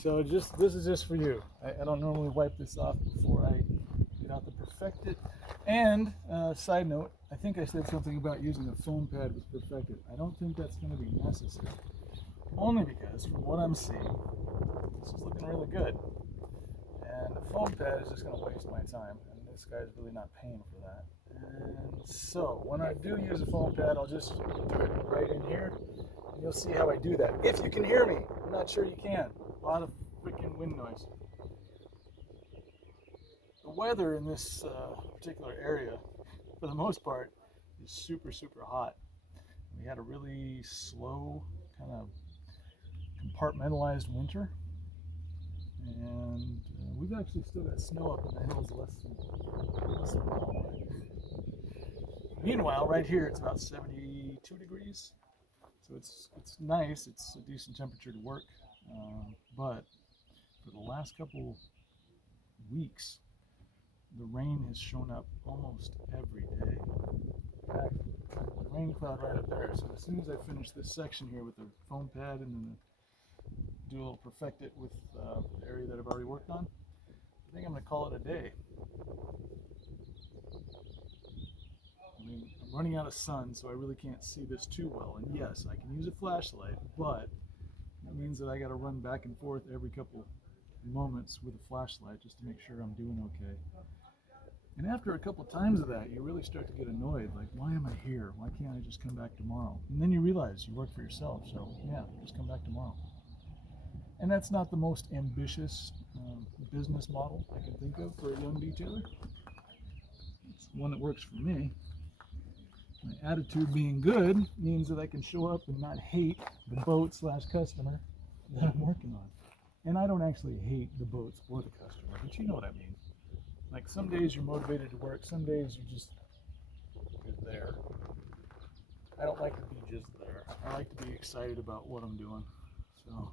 So this is just for you. I don't normally wipe this off before I get out the Perfected. And side note, I think I said something about using a foam pad with Perfected. I don't think that's going to be necessary. Only because from what I'm seeing, this is looking really good. And a foam pad is just going to waste my time. And this guy's really not paying for that. And so when I do use a foam pad, I'll just do it right in here. And you'll see how I do that. If you can hear me, I'm not sure you can. A lot of freaking wind noise. The weather in this particular area, for the most part, is super, super hot. We had a really slow, kind of compartmentalized winter. And we've actually still got snow up in the hills less than a mile away. Meanwhile, right here it's about 72 degrees, so it's nice. It's a decent temperature to work, but for the last couple weeks, the rain has shown up almost every day. In fact, the rain cloud right up there. So as soon as I finish this section here with the foam pad and then do a little perfect it with the area that I've already worked on, I think I'm going to call it a day. I mean, I'm running out of sun, so I really can't see this too well. And yes, I can use a flashlight, but that means that I got to run back and forth every couple moments with a flashlight just to make sure I'm doing okay. And after a couple times of that, you really start to get annoyed. Like, why am I here? Why can't I just come back tomorrow? And then you realize you work for yourself, so yeah, just come back tomorrow. And that's not the most ambitious business model I can think of for a young detailer. It's one that works for me. My attitude being good means that I can show up and not hate the boat / customer that I'm working on. And I don't actually hate the boats or the customer, but you know what I mean. Like, some days you're motivated to work, some days you're there. I don't like to be just there. I like to be excited about what I'm doing. So,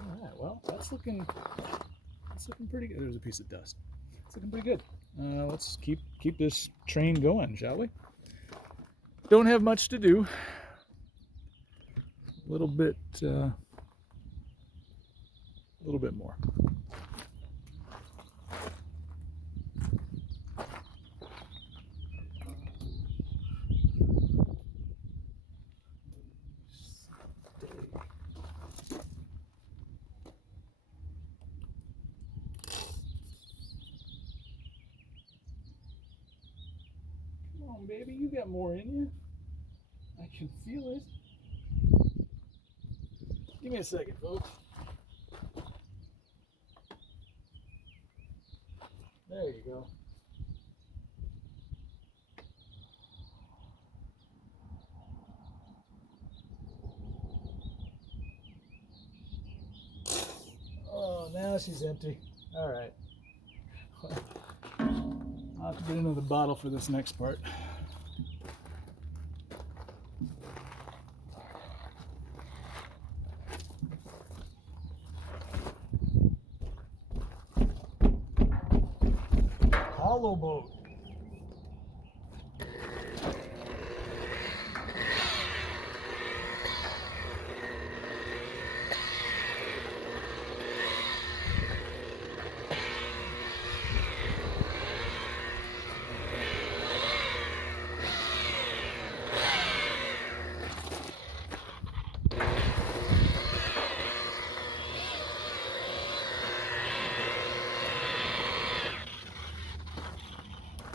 all right, well, that's looking pretty good. There's a piece of dust. It's looking pretty good. Let's keep this train going, shall we? Don't have much to do. A little bit more. Come on, baby, you got more in you. I can feel it. Give me a second, folks. There you go. Oh, now she's empty. All right. I'll have to get another bottle for this next part. Hollow boat.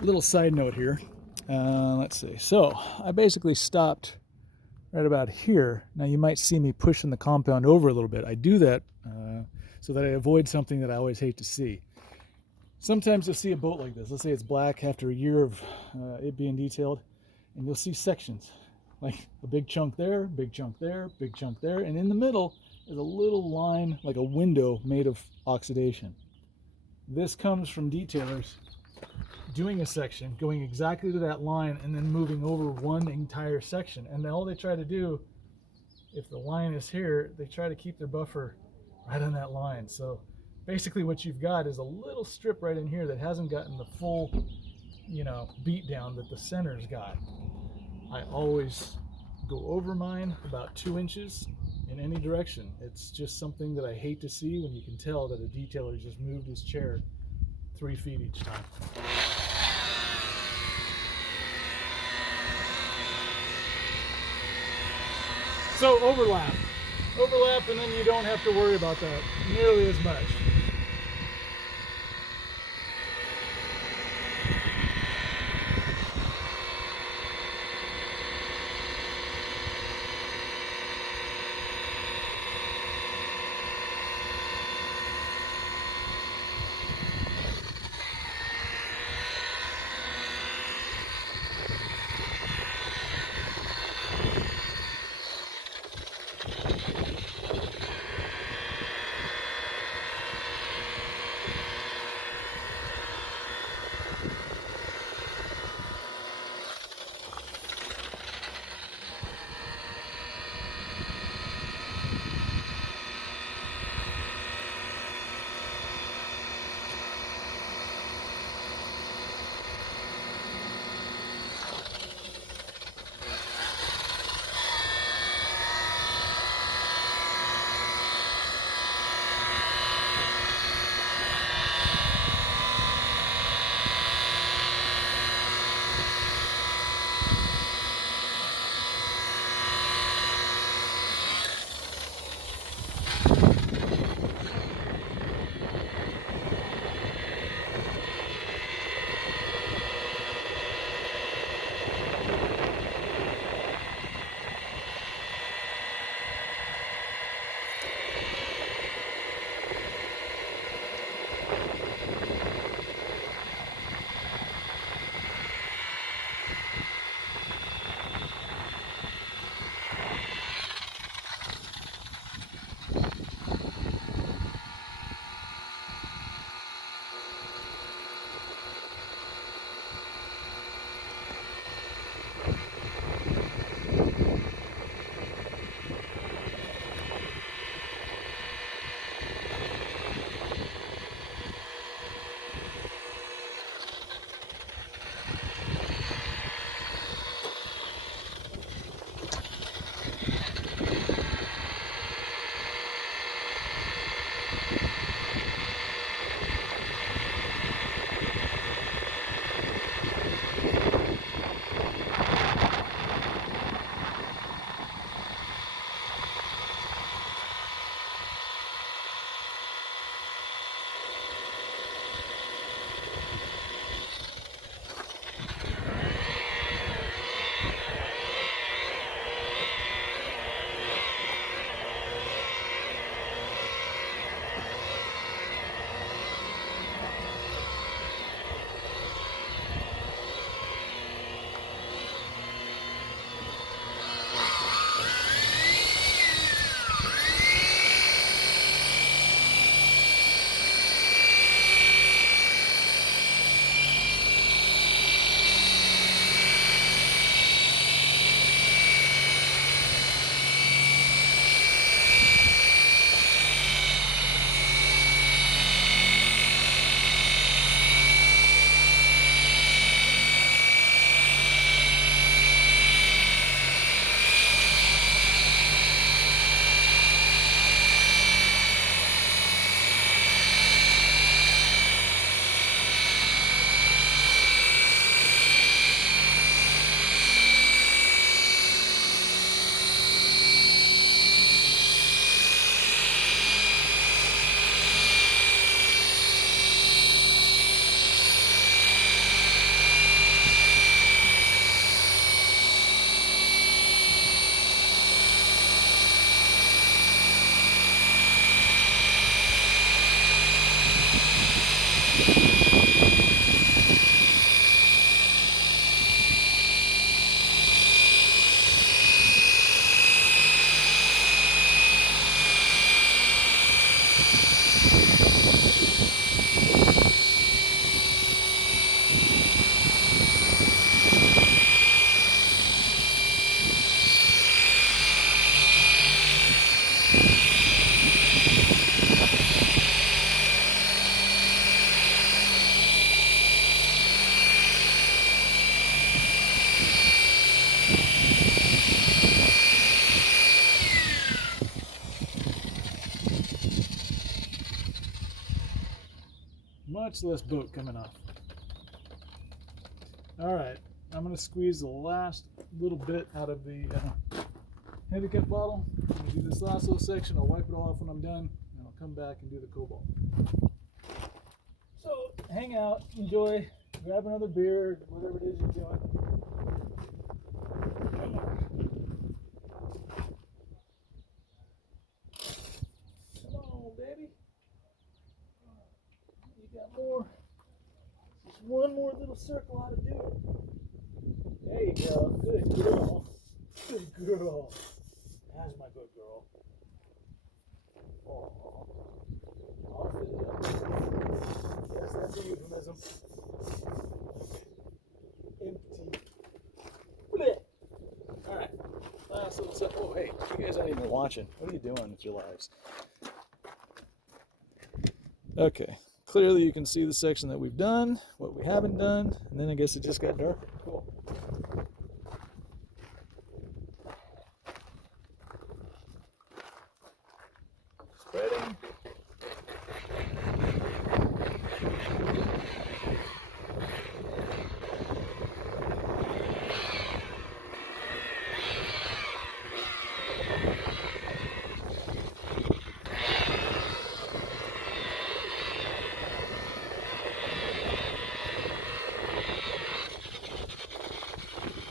Little side note here. Let's see. So I basically stopped right about here. Now you might see me pushing the compound over a little bit. I do that so that I avoid something that I always hate to see. Sometimes you'll see a boat like this. Let's say it's black after a year of it being detailed, and you'll see sections. Like a big chunk there, big chunk there, big chunk there, and in the middle is a little line, like a window made of oxidation. This comes from detailers doing a section, going exactly to that line, and then moving over one entire section. And all they try to do, if the line is here, they try to keep their buffer right on that line. So basically what you've got is a little strip right in here that hasn't gotten the full, beat down that the center's got. I always go over mine about 2 inches in any direction. It's just something that I hate to see when you can tell that a detailer just moved his chair 3 feet each time. So overlap, and then you don't have to worry about that nearly as much. much less boat coming off. All right, I'm gonna squeeze the last little bit out of the heavy cut bottle. I'm gonna do this last little section. I'll wipe it all off when I'm done, and I'll come back and do the cobalt. So hang out, enjoy, grab another beer, whatever it is you're doing. Come on. Come on, baby. You got more. Just one more little circle ought to do it. There you go. Good girl. Good girl. That's my good girl. Oh, I'll fit it up. Yes, that's a euphemism. Empty. Blech. All right. So, oh, hey, you guys aren't even watching. What are you doing with your lives? Okay. Clearly, you can see the section that we've done, what we haven't done, and then I guess it just got darker. Cool. Spreading.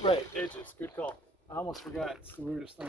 Right, edges. Good call. I almost forgot. It's the weirdest thing.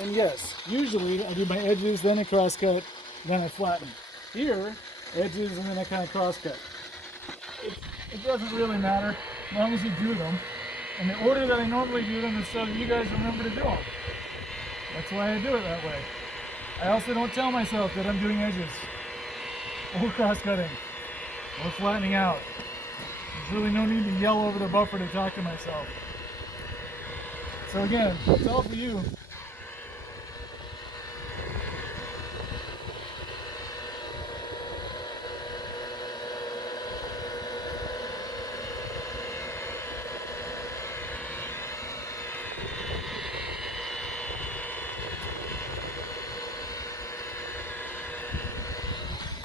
And yes, usually I do my edges, then I cross cut, then I flatten. Here, edges, and then I kind of cross cut. It doesn't really matter as long as you do them. And the order that I normally do them is so that you guys remember to do them. That's why I do it that way. I also don't tell myself that I'm doing edges, or cross cutting, or flattening out. There's really no need to yell over the buffer to talk to myself. So again, it's all for you.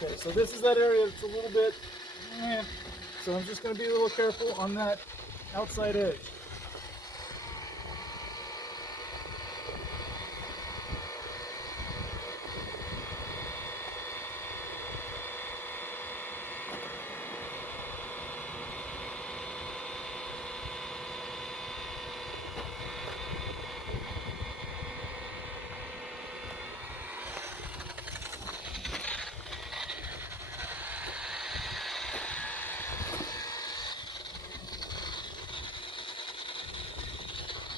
Okay, so this is that area that's a little bit, so I'm just going to be a little careful on that outside edge.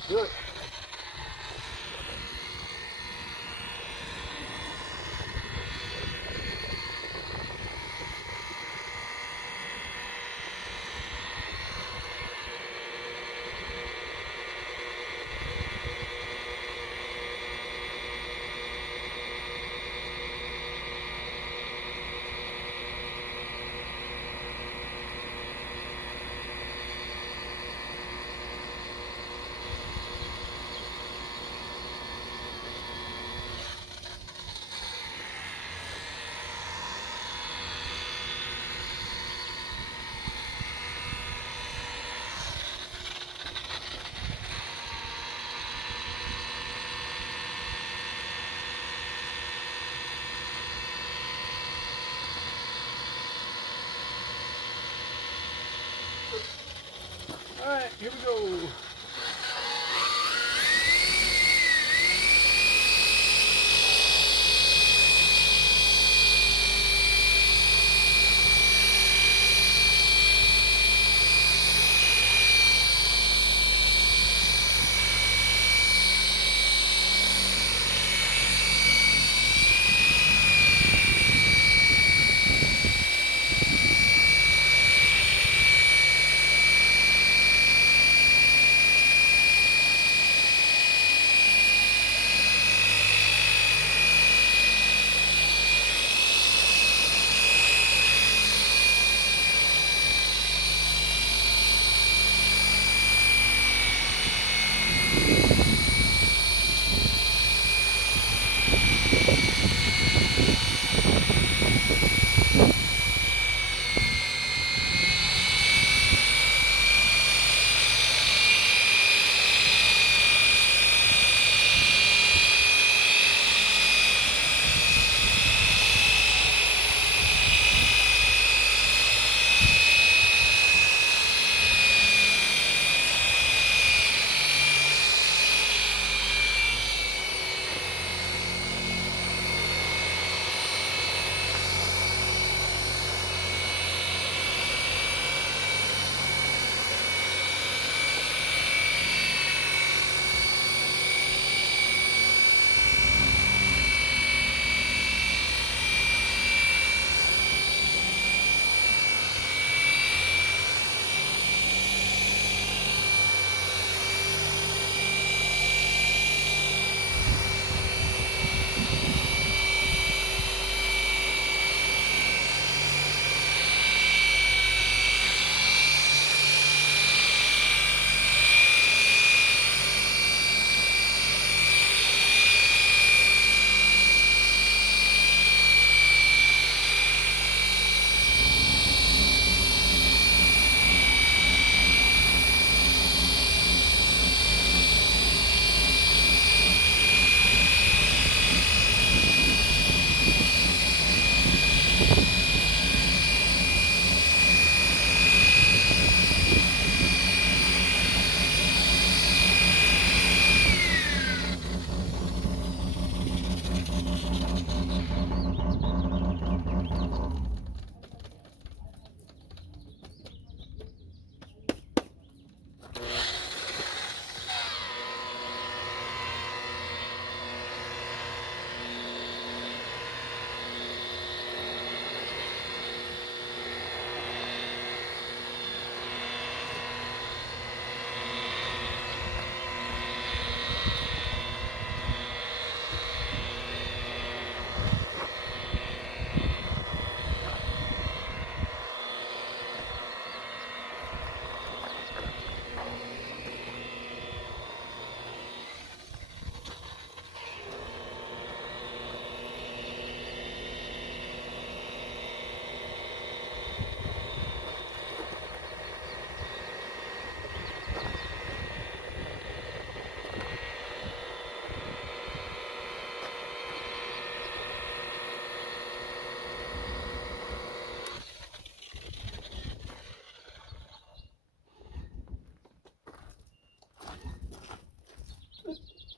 Good. All right, here we go.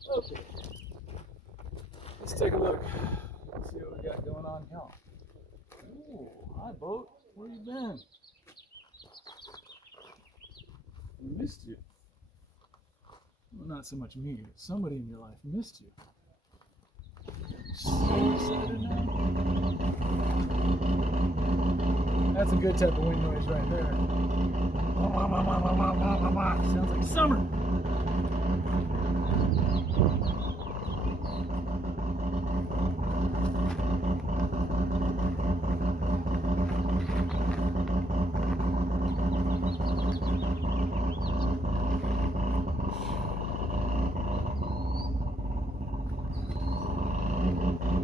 Okay. Let's take a look. Let's see what we got going on here. Ooh, hi boat. Where you been? I missed you. Well, not so much me, but somebody in your life missed you. So excited now. That's a good type of wind noise right there. Sounds like summer.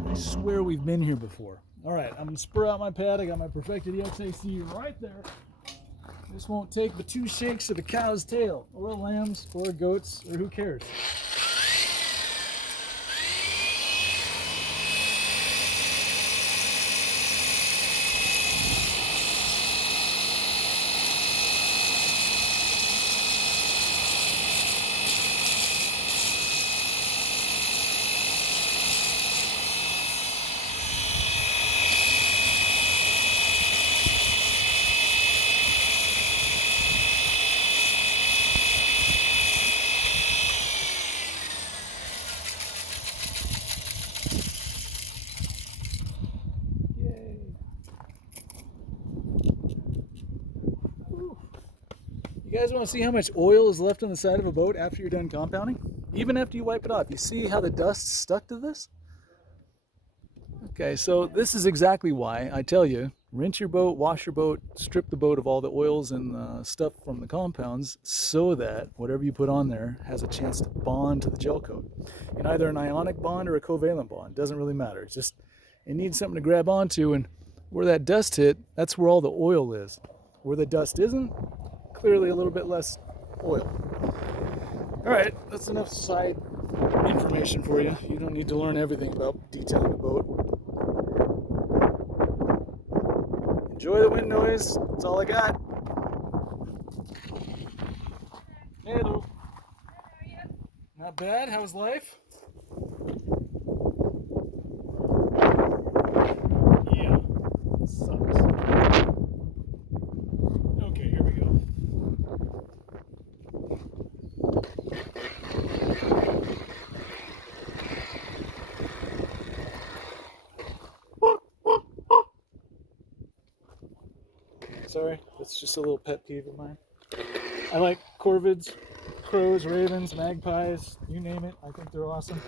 I swear we've been here before. All right, I'm gonna spur out my pad. I got my perfected EXAC right there. This won't take but 2 shakes of a cow's tail, or a lamb's, or a goat's, or who cares. You guys want to see how much oil is left on the side of a boat after you're done compounding? Even after you wipe it off, you see how the dust stuck to this? Okay, so this is exactly why I tell you, rinse your boat, wash your boat, strip the boat of all the oils and stuff from the compounds so that whatever you put on there has a chance to bond to the gel coat in either an ionic bond or a covalent bond. Doesn't really matter. It's just, it needs something to grab onto, and where that dust hit, that's where all the oil is. Where the dust isn't, clearly a little bit less oil. All right, that's enough side information for you. You don't need to learn everything about detailing a boat. Enjoy the wind noise. That's all I got. Hello. Not bad. How was life? Yeah. Sucks. Okay, here we go. Sorry, that's just a little pet peeve of mine. I like corvids, crows, ravens, magpies, you name it. I think they're awesome.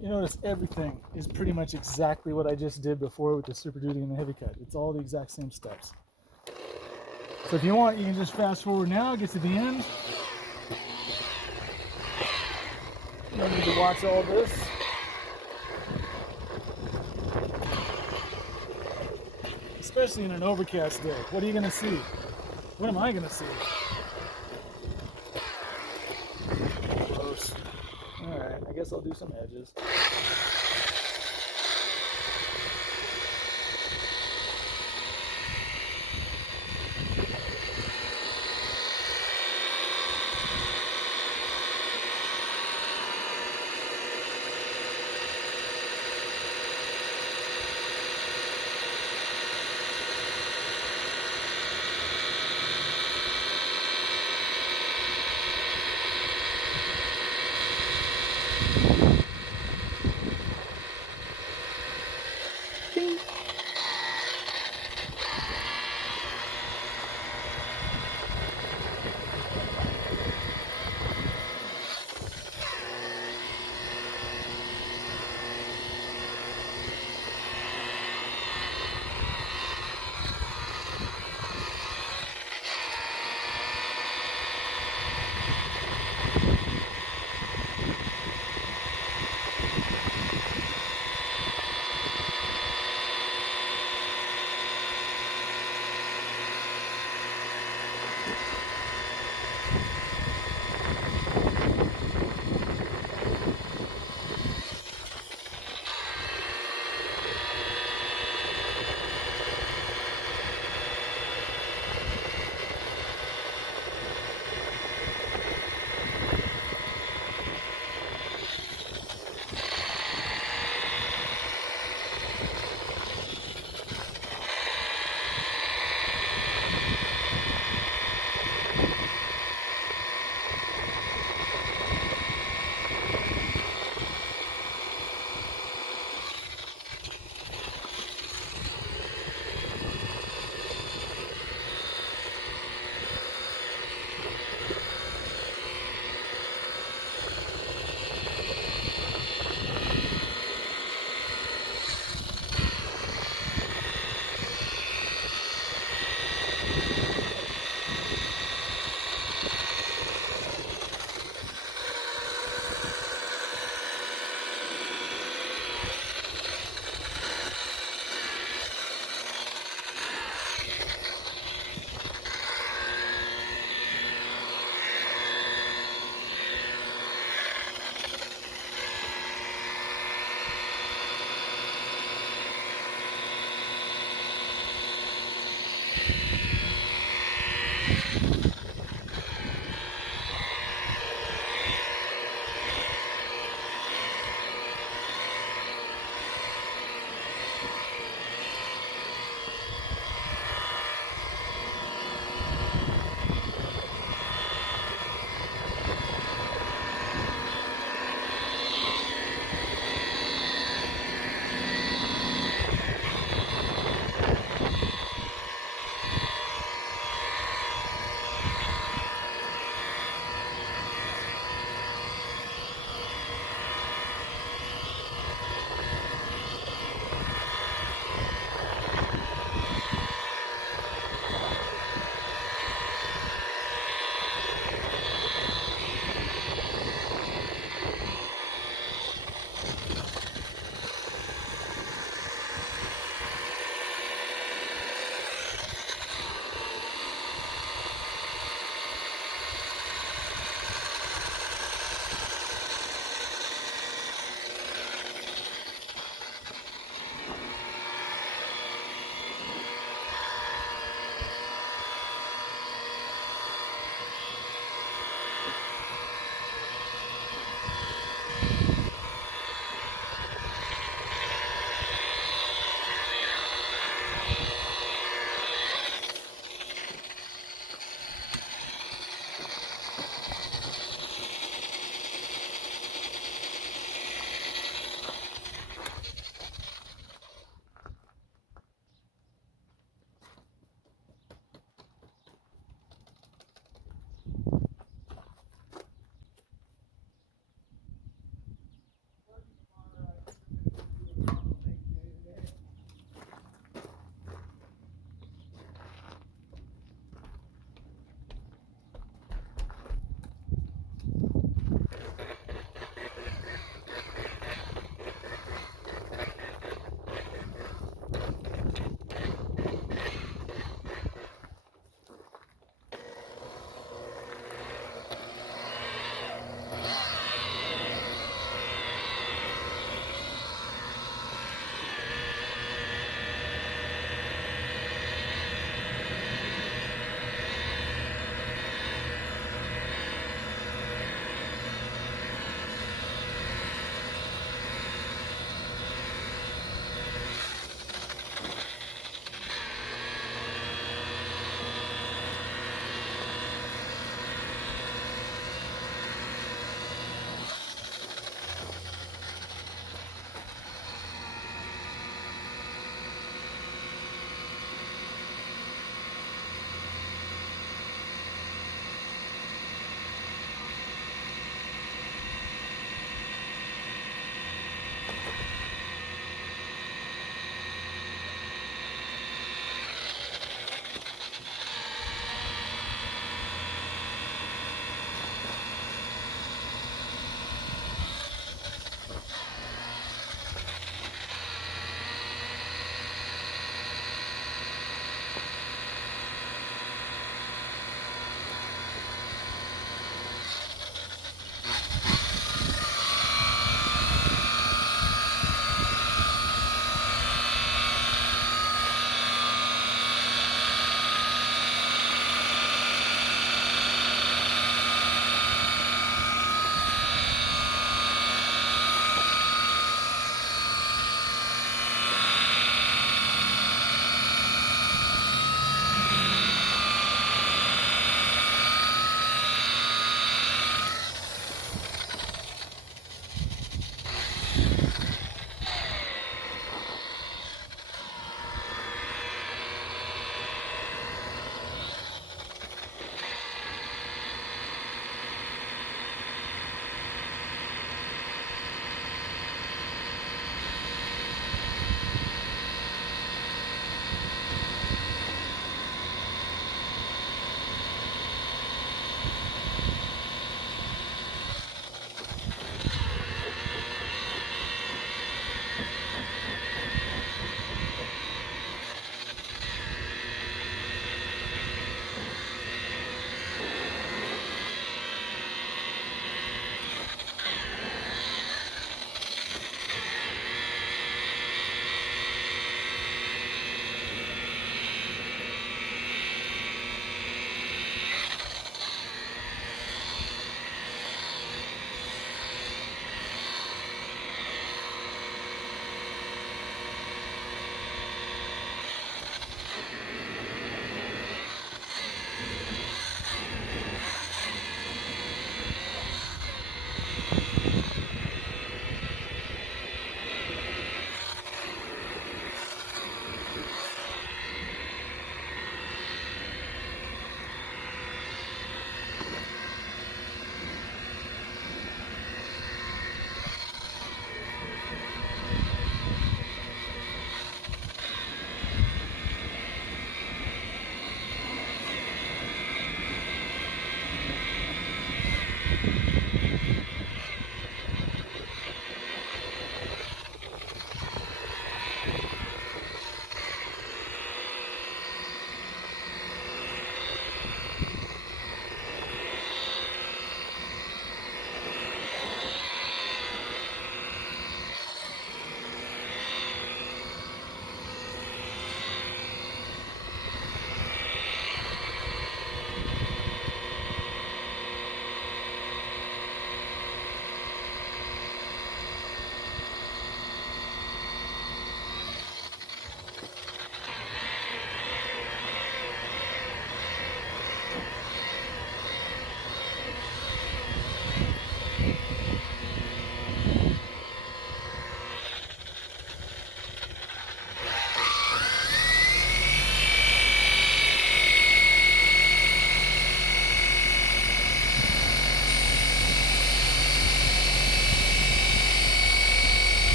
You notice everything is pretty much exactly what I just did before with the Super Duty and the Heavy Cut. It's all the exact same steps. So if you want, you can just fast forward now, get to the end. You don't need to watch all this. Especially in an overcast day. What are you going to see? What am I going to see? Close. Alright, I guess I'll do some edges.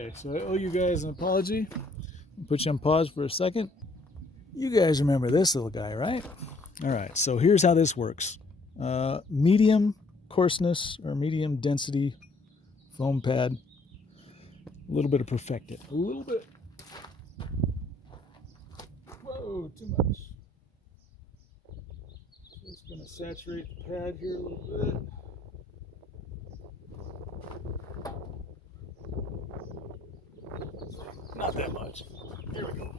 Okay, so I owe you guys an apology. Put you on pause for a second. You guys remember this little guy, right? All right, so here's how this works. Medium coarseness or medium density foam pad. A little bit of perfected. A little bit. Whoa, too much. Just gonna saturate the pad here a little bit. Not that much. There we go.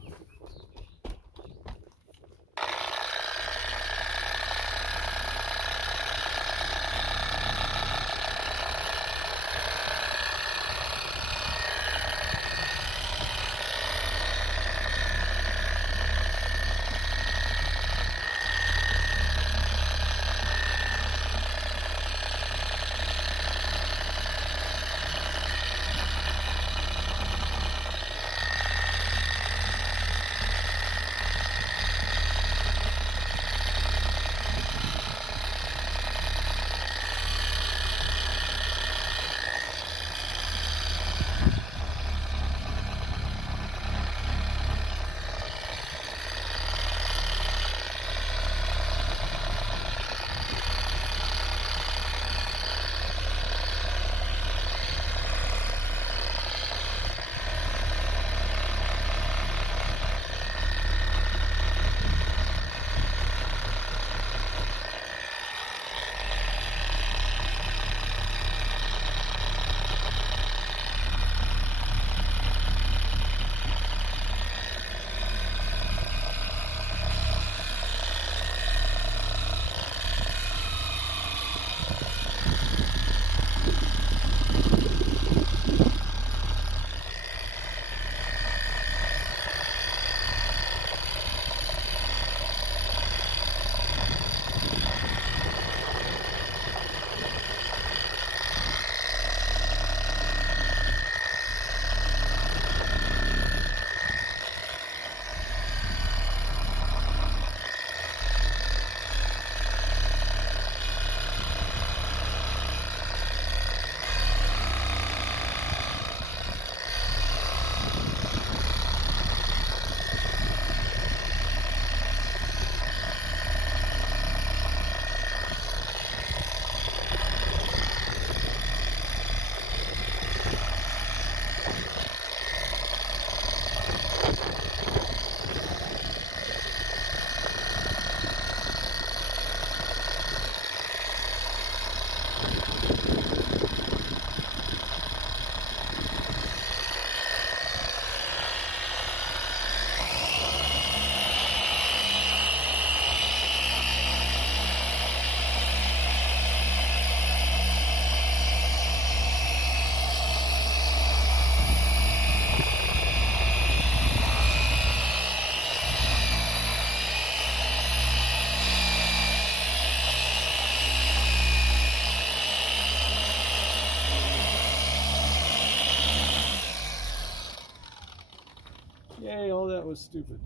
Yay, all that was stupid.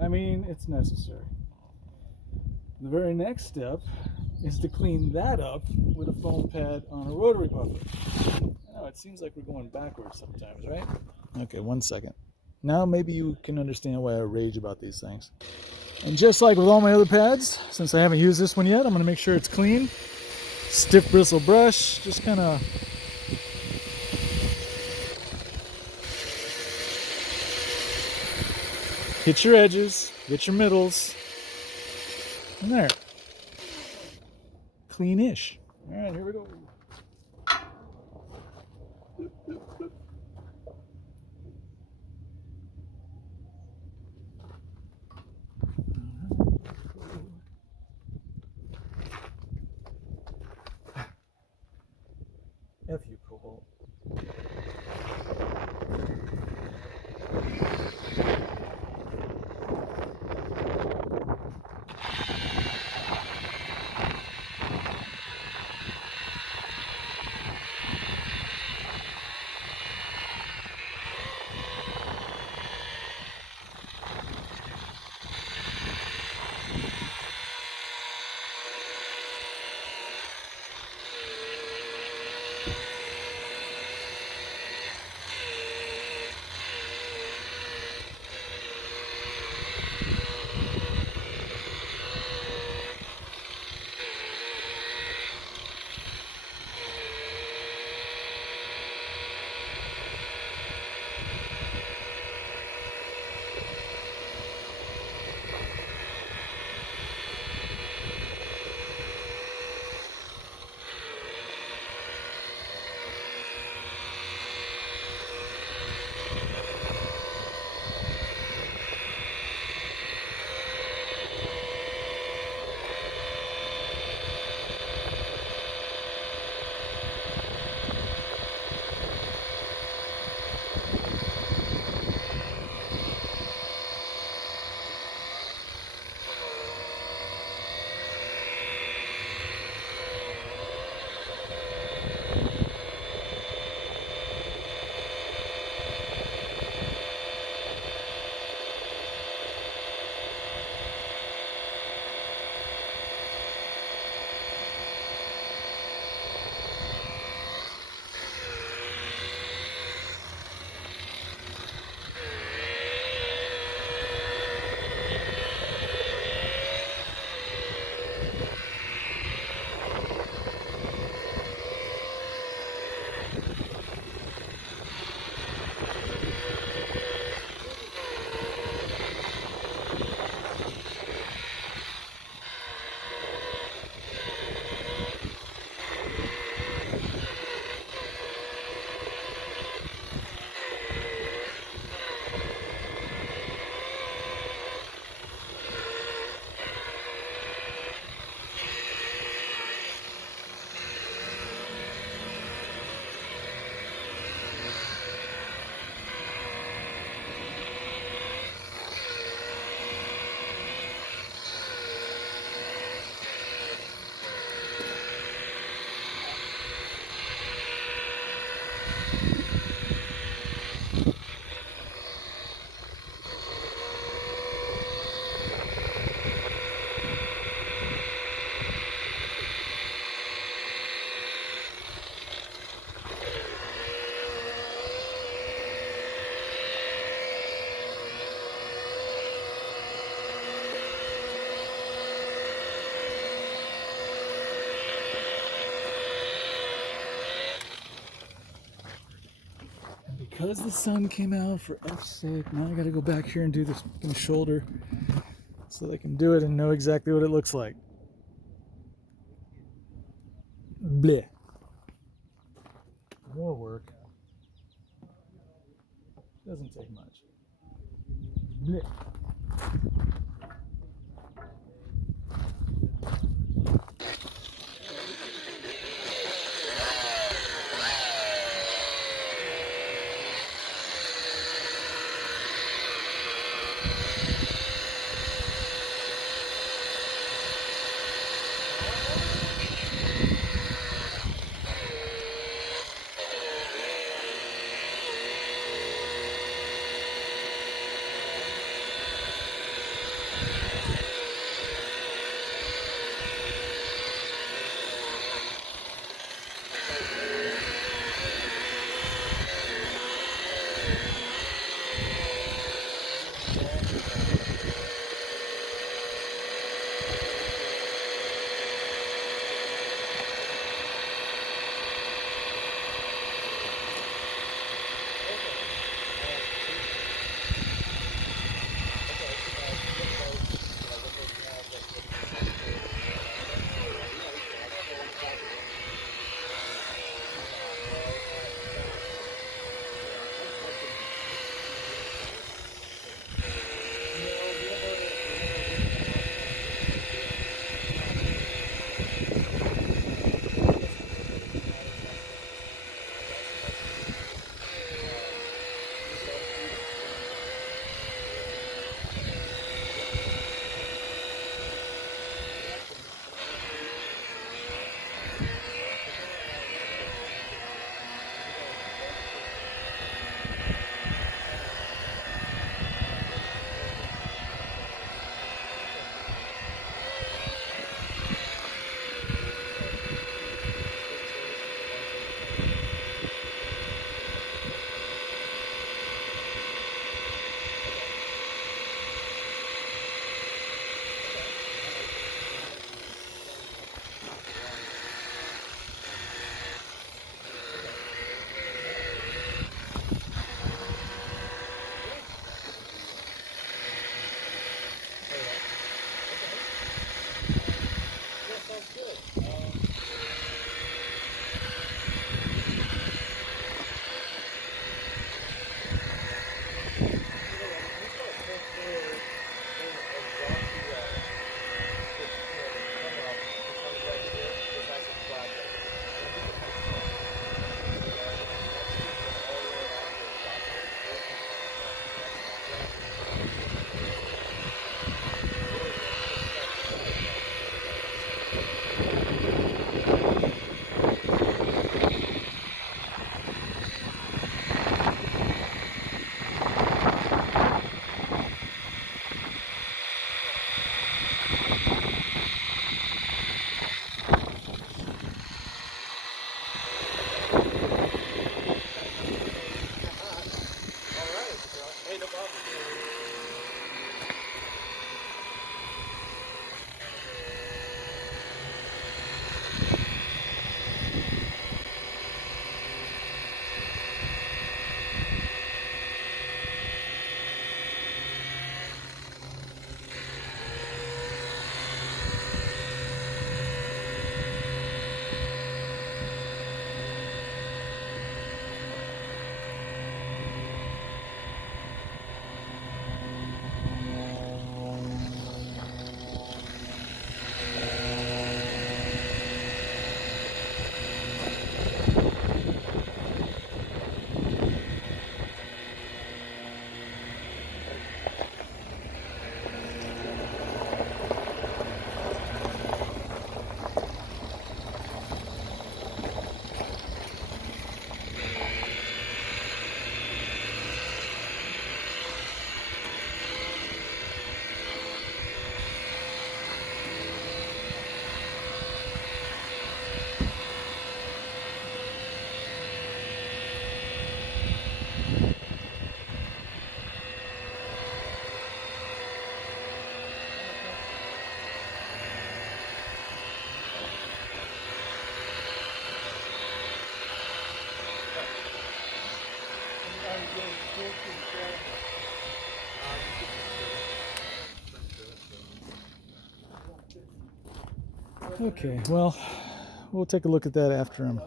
I mean, it's necessary. The very next step is to clean that up with a foam pad on a rotary buffer. I know, it seems like we're going backwards sometimes, right? Okay, 1 second. Now maybe you can understand why I rage about these things. And just like with all my other pads, since I haven't used this one yet, I'm going to make sure it's clean. Stiff bristle brush, just kind of hit your edges, get your middles, and there. Clean-ish. All right, here we go. F you, Cobalt. because the sun came out, for F's sake, now I gotta go back here and do this fucking shoulder so they can do it and know exactly what it looks like. Bleh. More work. Doesn't take much. Bleh. Okay, well, we'll take a look at that after I'm...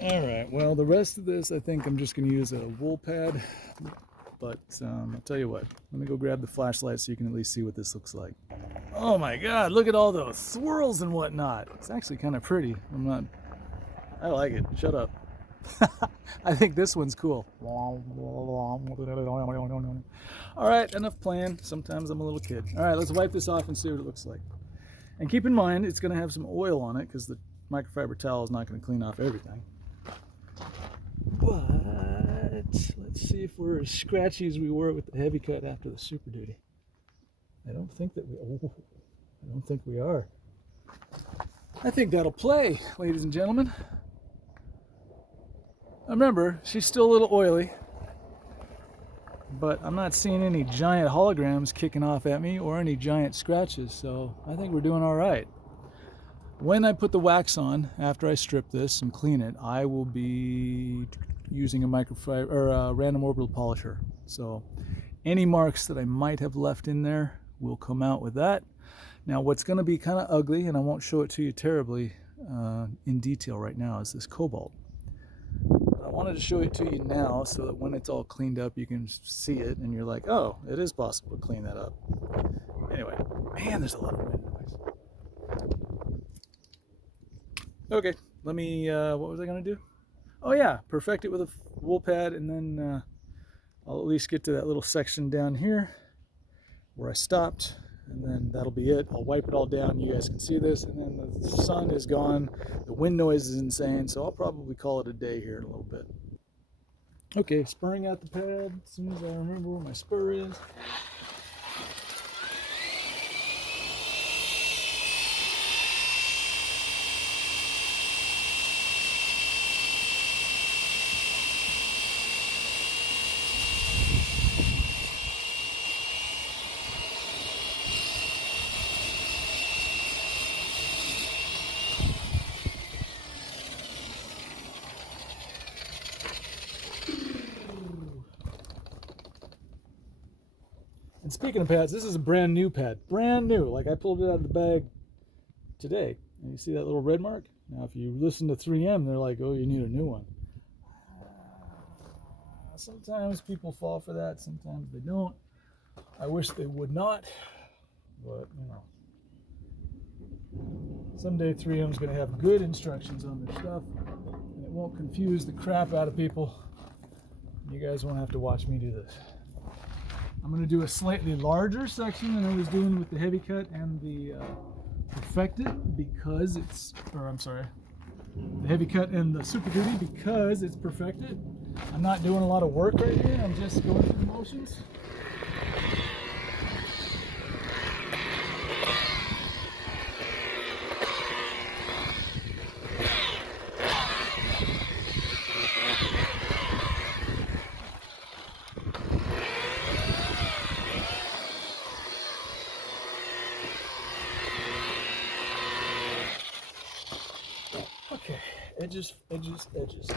Alright, well, the rest of this I think I'm just going to use a wool pad, but I'll tell you what, let me go grab the flashlight so you can at least see what this looks like. Oh my god, look at all those swirls and whatnot. It's actually kind of pretty. I like it. Shut up. I think this one's cool. Alright, enough playing. Sometimes I'm a little kid. Alright, let's wipe this off and see what it looks like. And keep in mind, it's going to have some oil on it because the microfiber towel is not going to clean off everything. But let's see if we're as scratchy as we were with the heavy cut after the Super Duty. I don't think that I don't think we are. I think that'll play, ladies and gentlemen. Remember, she's still a little oily, but I'm not seeing any giant holograms kicking off at me or any giant scratches, so I think we're doing all right. When I put the wax on, after I strip this and clean it, I will be using a microfiber or a random orbital polisher. So any marks that I might have left in there will come out with that. Now what's going to be kind of ugly, and I won't show it to you terribly in detail right now, is this cobalt. I wanted to show it to you now so that when it's all cleaned up you can see it and you're like, oh, it is possible to clean that up. Anyway, man, there's a lot of wind noise. Okay, let me, what was I going to do? Oh yeah, perfect it with a wool pad, and then I'll at least get to that little section down here where I stopped, and then that'll be it. I'll wipe it all down, you guys can see this, and then the sun is gone, the wind noise is insane, so I'll probably call it a day here in a little bit. Okay, spurring out the pad as soon as I remember where my spur is. And speaking of pads, this is a brand new pad. Brand new. Like I pulled it out of the bag today. And you see that little red mark? Now if you listen to 3M, they're like, oh, you need a new one. Sometimes people fall for that, sometimes they don't. I wish they would not, but you know. Someday 3M's going to have good instructions on their stuff, and it won't confuse the crap out of people. You guys won't have to watch me do this. I'm going to do a slightly larger section than I was doing with the heavy cut and the perfected because it's, the heavy cut and the Super Duty because it's perfected. I'm not doing a lot of work right here, I'm just going through the motions. Okay, edges, edges, edges.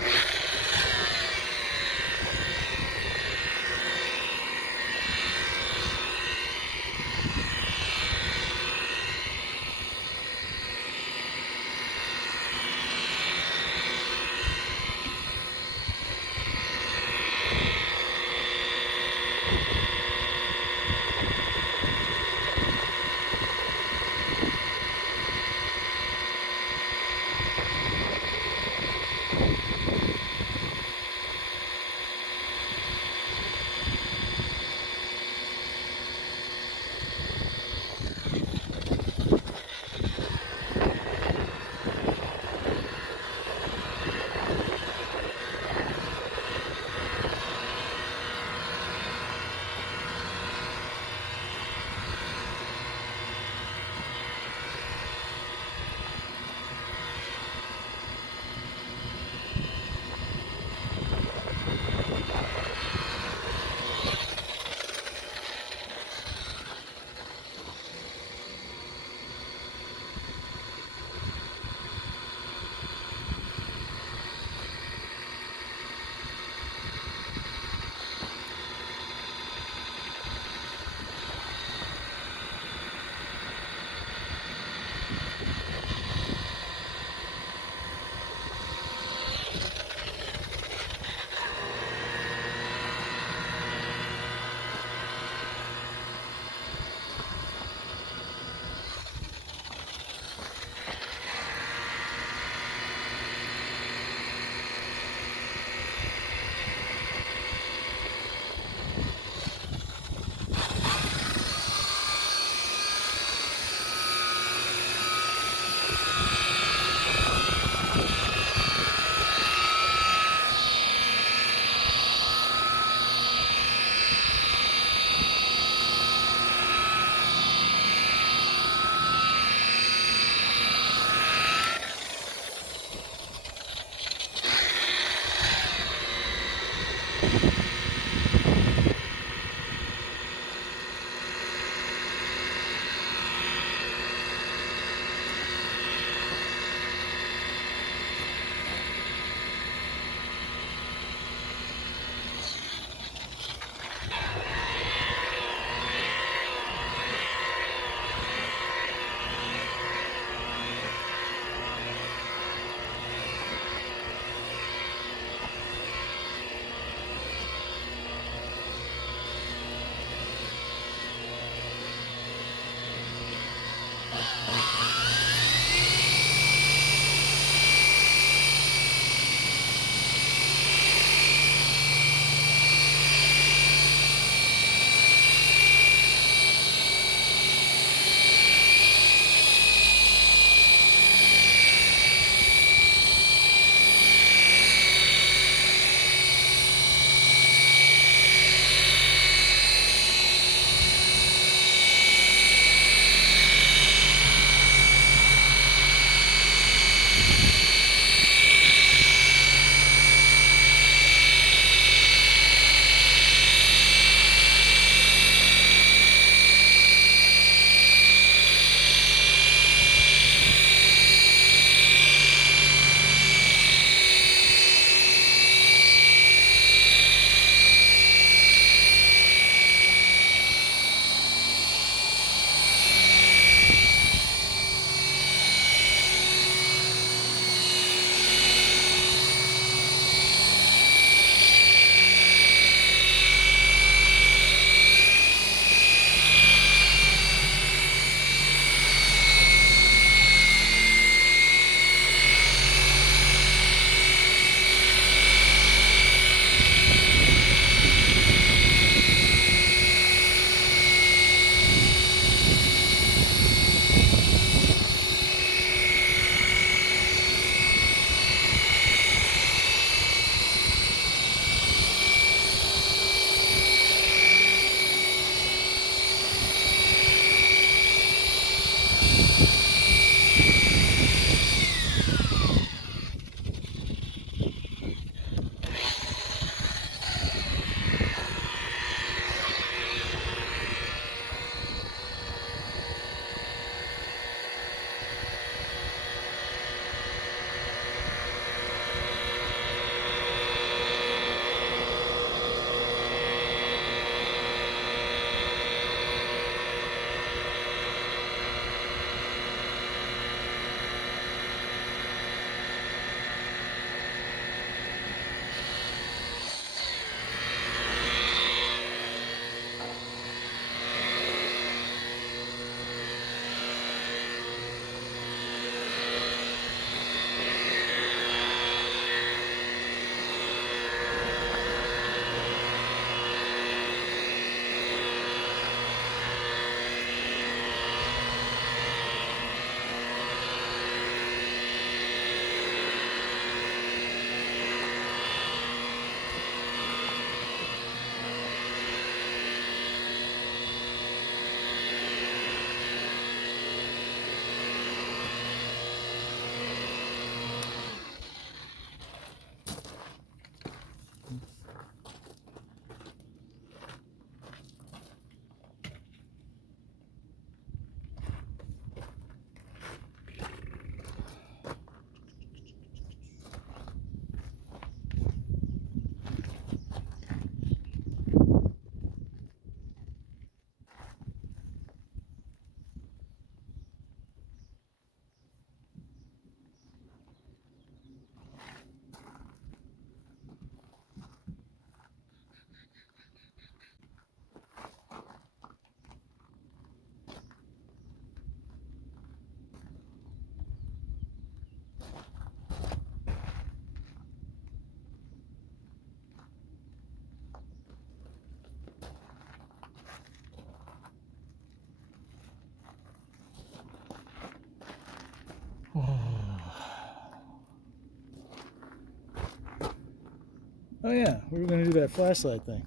Oh yeah, we were gonna do that flashlight thing.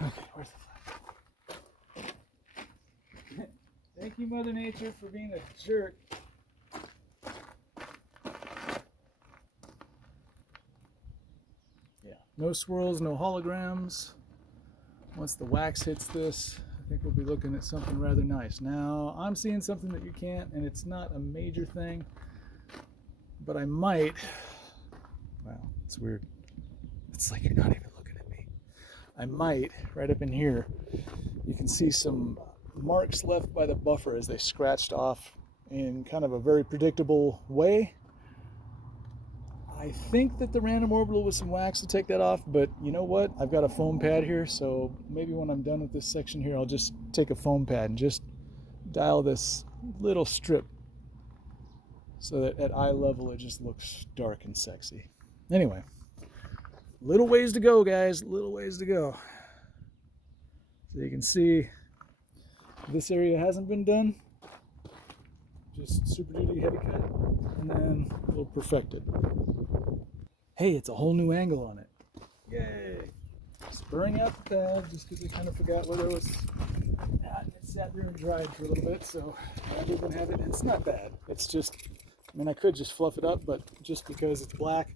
Okay, where's the flashlight? Thank you, Mother Nature, for being a jerk. Yeah, no swirls, no holograms. Once the wax hits this, I think we'll be looking at something rather nice. Now, I'm seeing something that you can't, and it's not a major thing, but I might. Wow, it's weird. It's like you're not even looking at me. I might, right up in here, you can see some marks left by the buffer as they scratched off in kind of a very predictable way. I think that the random orbital with some wax will take that off, but you know what? I've got a foam pad here, so maybe when I'm done with this section here, I'll just take a foam pad and just dial this little strip so that at eye level it just looks dark and sexy. Anyway, little ways to go, guys, little ways to go. So you can see this area hasn't been done, just super duty heavy cut, and then we'll perfect it. Hey, it's a whole new angle on it. Yay! Spurring out the pad just because I kind of forgot where there was. It sat there and dried for a little bit, so rather than have it, it's not bad. It's just, I mean, I could just fluff it up, but just because it's black.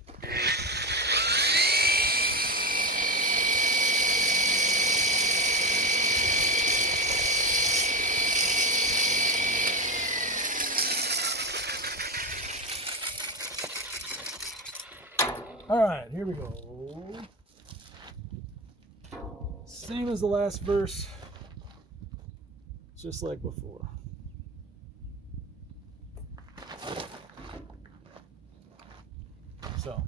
All right, here we go. Same as the last verse, just like before. So,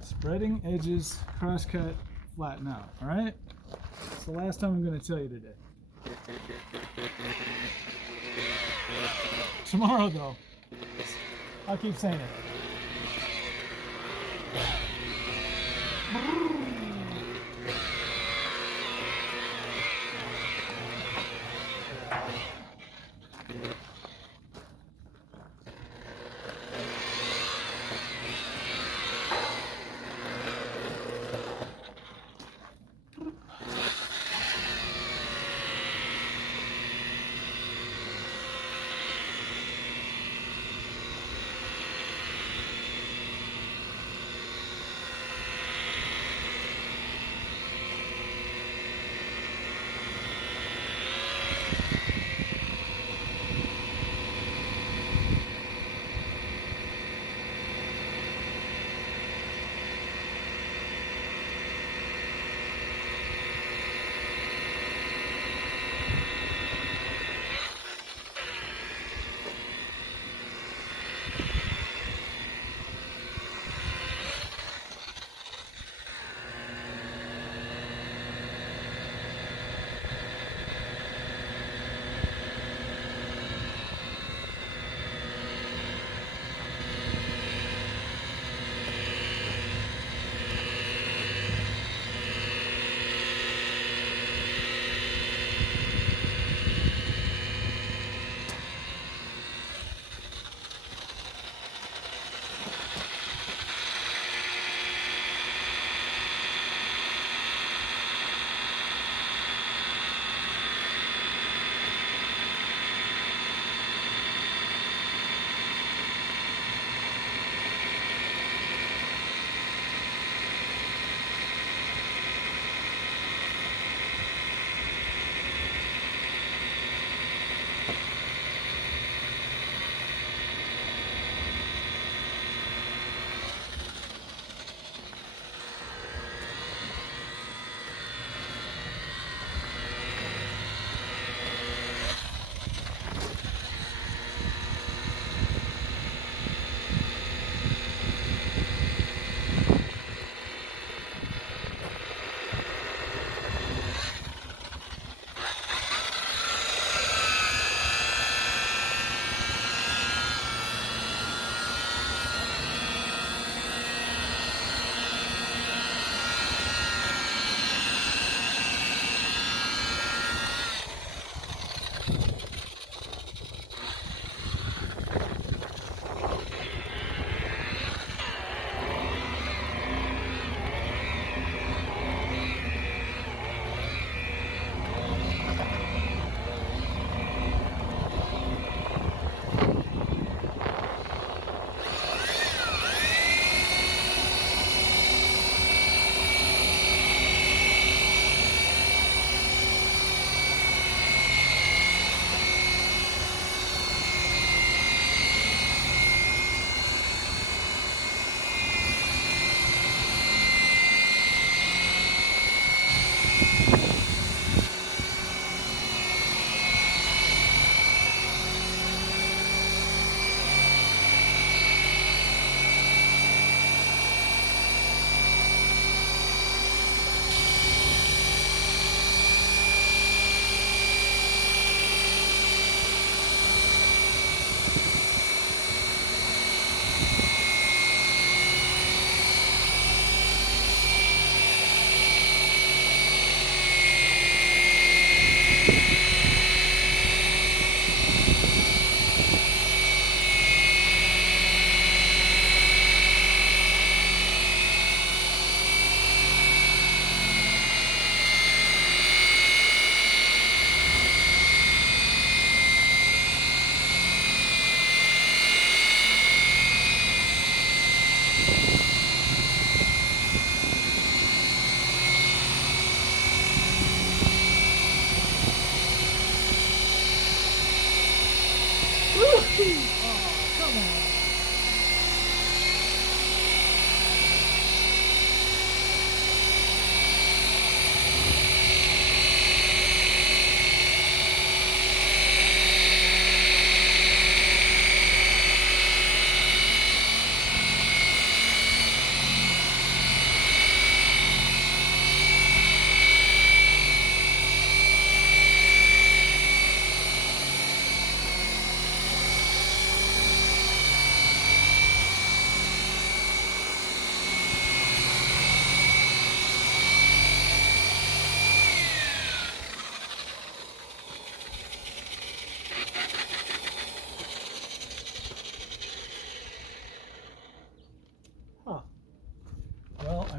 spreading edges, crosscut, flatten out, all right? It's the last time I'm going to tell you today. Tomorrow, though, I'll keep saying it.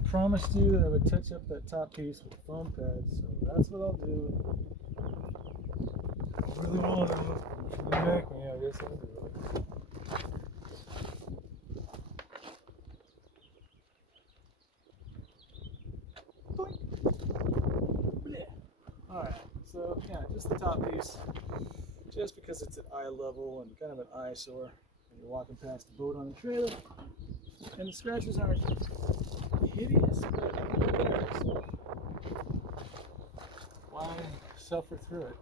promised you that I would touch up that top piece with the foam pad, so that's what I'll do. I really want to. If you back me, I guess I'll do it. Alright, so yeah, just the top piece. Just because it's at eye level and kind of an eyesore when you're walking past the boat on the trailer. And the scratches aren't hideous, but they're there, so why suffer through it?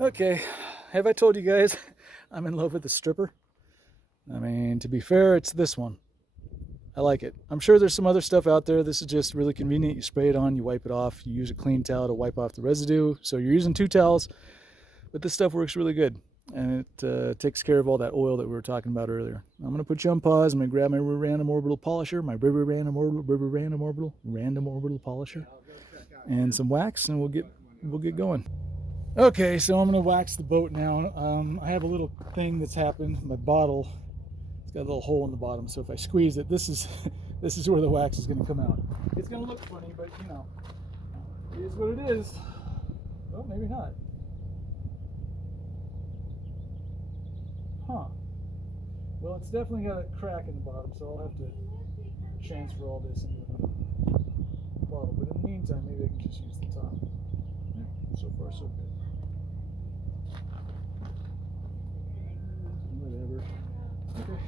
Okay, have I told you guys I'm in love with the stripper? I mean, to be fair, it's this one. I like it. I'm sure there's some other stuff out there. This is just really convenient. You spray it on, you wipe it off, you use a clean towel to wipe off the residue. So you're using 2 towels, but this stuff works really good. And it takes care of all that oil that we were talking about earlier. I'm going to put you on pause. I'm going to grab my random orbital polisher, my random orbital polisher, and some wax, and we'll get going. Okay, so I'm going to wax the boat now. I have a little thing that's happened. My bottle, it's got a little hole in the bottom, so if I squeeze it, this is where the wax is going to come out. It's going to look funny, but you know, it is what it is. Well, maybe not. Huh. Well, it's definitely got a crack in the bottom, so I'll have to transfer all this into the bottle. But in the meantime, maybe I can just use the top. Yeah, so far so good. Whatever. Okay.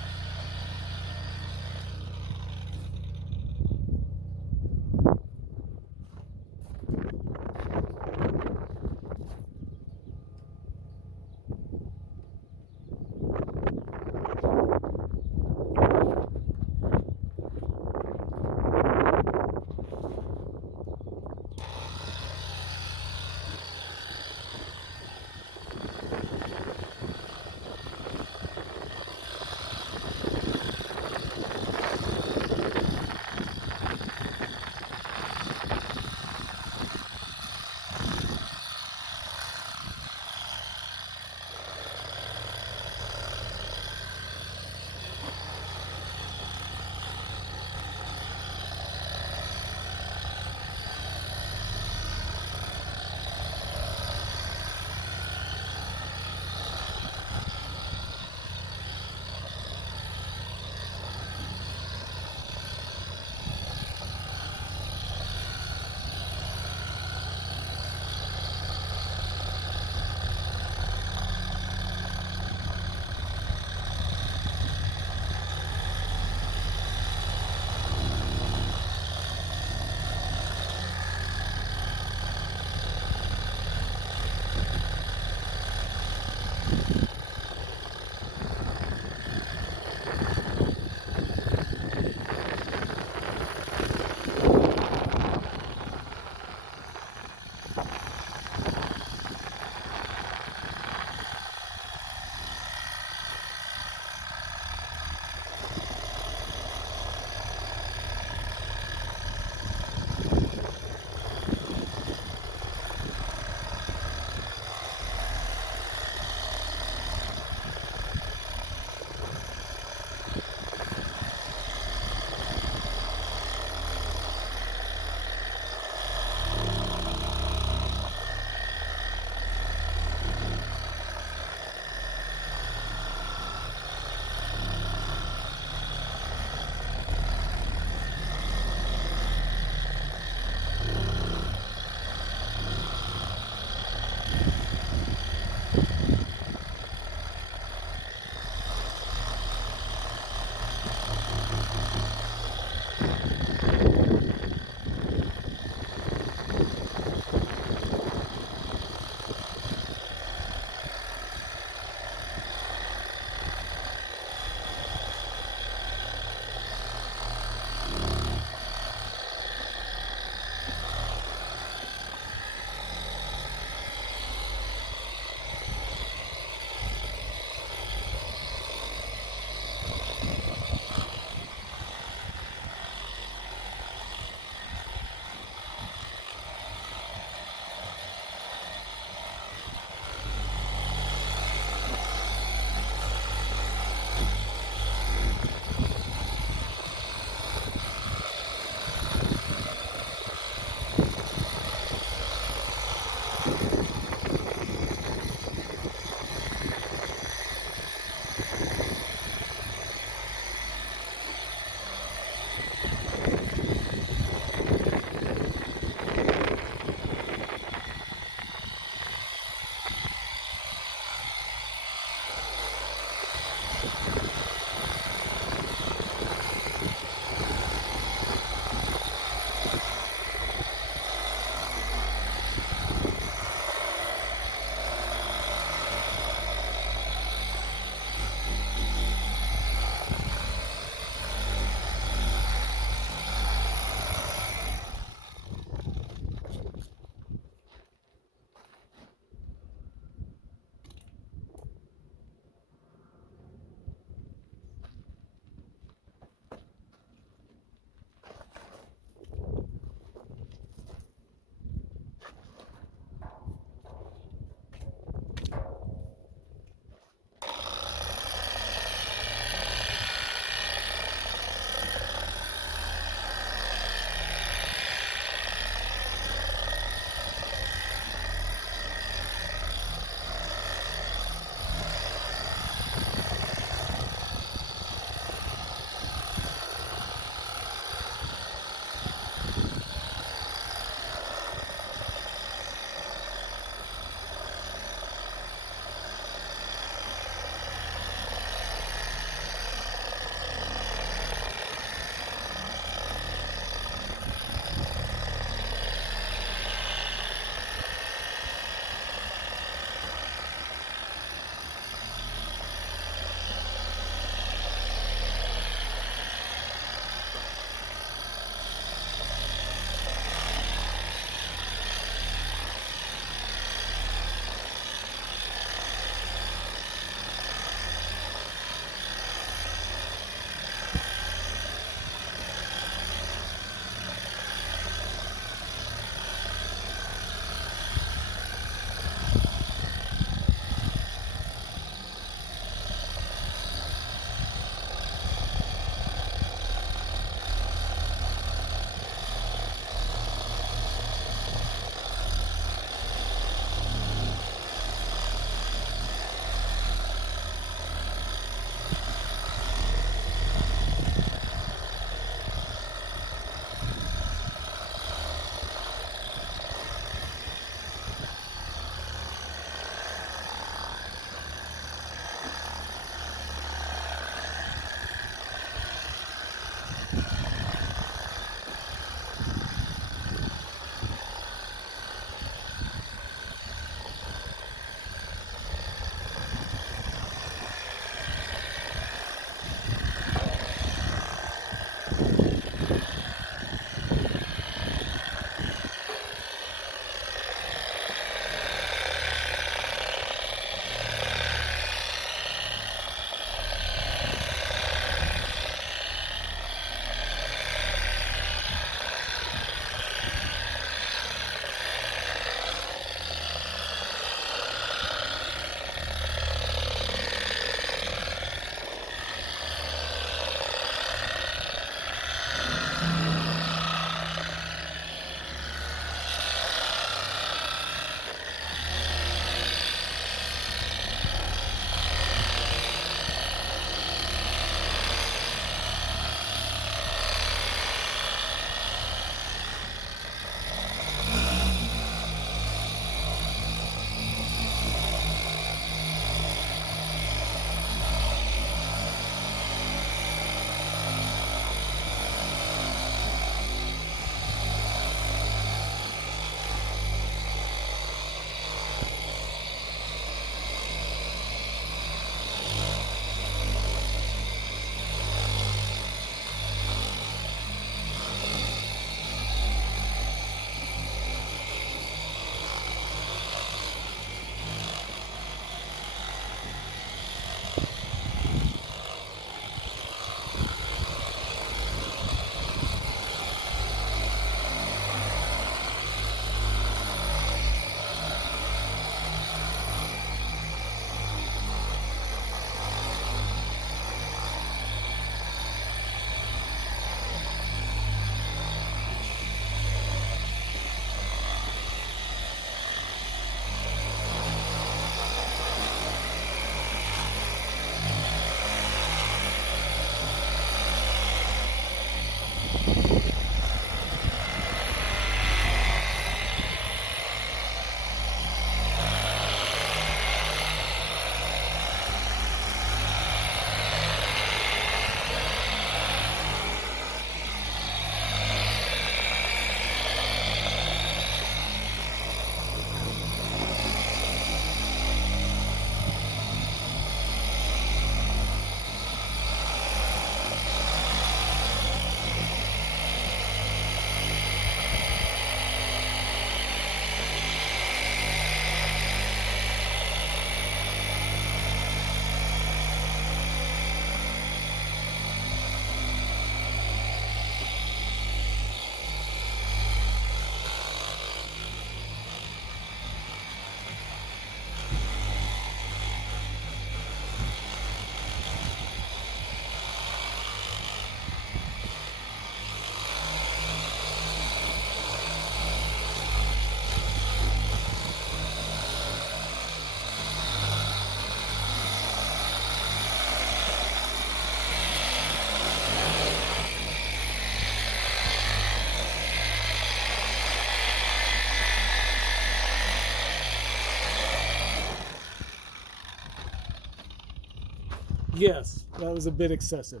Yes, that was a bit excessive.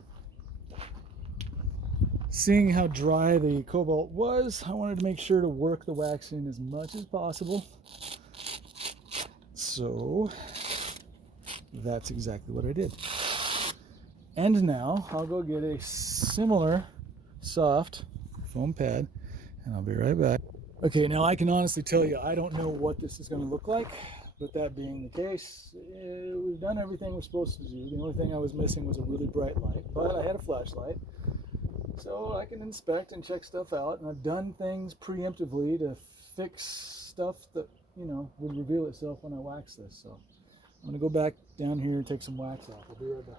Seeing how dry the cobalt was, I wanted to make sure to work the wax in as much as possible. So that's exactly what I did. And now I'll go get a similar soft foam pad and I'll be right back. Okay, now I can honestly tell you, I don't know what this is going to look like, but that being the case, we've done everything we're supposed to do. The only thing I was missing was a really bright light, but I had a flashlight, so I can inspect and check stuff out, and I've done things preemptively to fix stuff that, you know, would reveal itself when I wax this. So I'm going to go back down here and take some wax off. I'll be right back.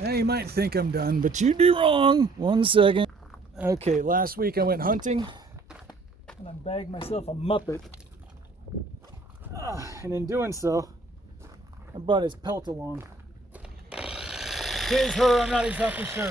Now you might think I'm done, but you'd be wrong. 1 second. Okay, last week I went hunting and I bagged myself a Muppet. And in doing so, I brought his pelt along. His, her, I'm not exactly sure.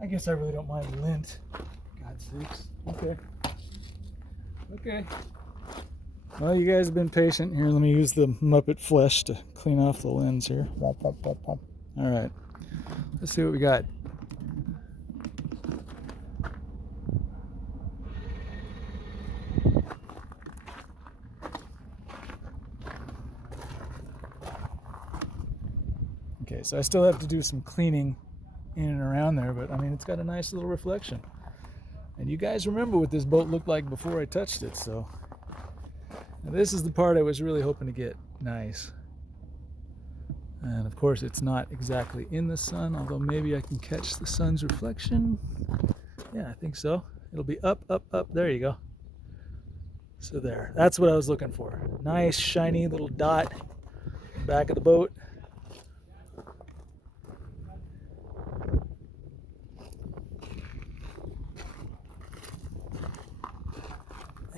I guess I really don't mind lint. God's sakes. Okay. Okay. Well, you guys have been patient. Here, let me use the Muppet flesh to clean off the lens here. All right. Let's see what we got. Okay, so I still have to do some cleaning in and around there, but I mean, it's got a nice little reflection. And you guys remember what this boat looked like before I touched it, so now this is the part I was really hoping to get nice. And of course, it's not exactly in the sun, although maybe I can catch the sun's reflection. Yeah, I think so. It'll be up, up, up. There you go. So there, that's what I was looking for. Nice, shiny little dot back of the boat.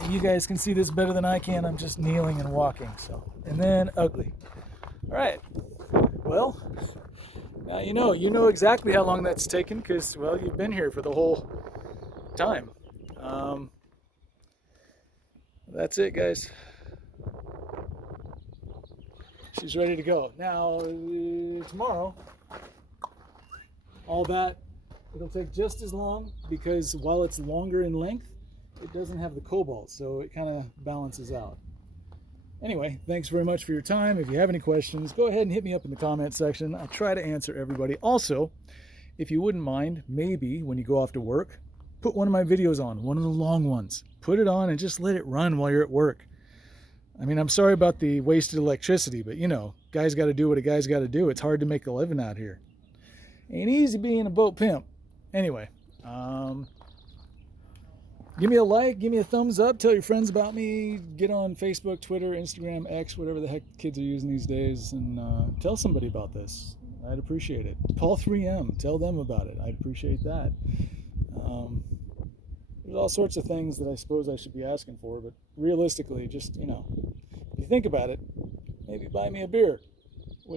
You guys can see this better than I can. I'm just kneeling and walking. So, and then ugly. All right. Well, now you know exactly how long that's taken because, well, you've been here for the whole time. That's it, guys. She's ready to go. Now, tomorrow, all that, it'll take just as long because while it's longer in length, it doesn't have the cobalt, so it kind of balances out. Anyway, thanks very much for your time. If you have any questions, go ahead and hit me up in the comment section. I try to answer everybody. Also, if you wouldn't mind, maybe when you go off to work, put one of my videos on, one of the long ones. Put it on and just let it run while you're at work. I mean, I'm sorry about the wasted electricity, but you know, guys got to do what a guy's got to do. It's hard to make a living out here. Ain't easy being a boat pimp. Anyway, give me a like, give me a thumbs up, tell your friends about me, get on Facebook, Twitter, Instagram, X, whatever the heck kids are using these days, and tell somebody about this. I'd appreciate it. Call 3M, tell them about it. I'd appreciate that. There's all sorts of things that I suppose I should be asking for, but realistically, just, you know, if you think about it, maybe buy me a beer.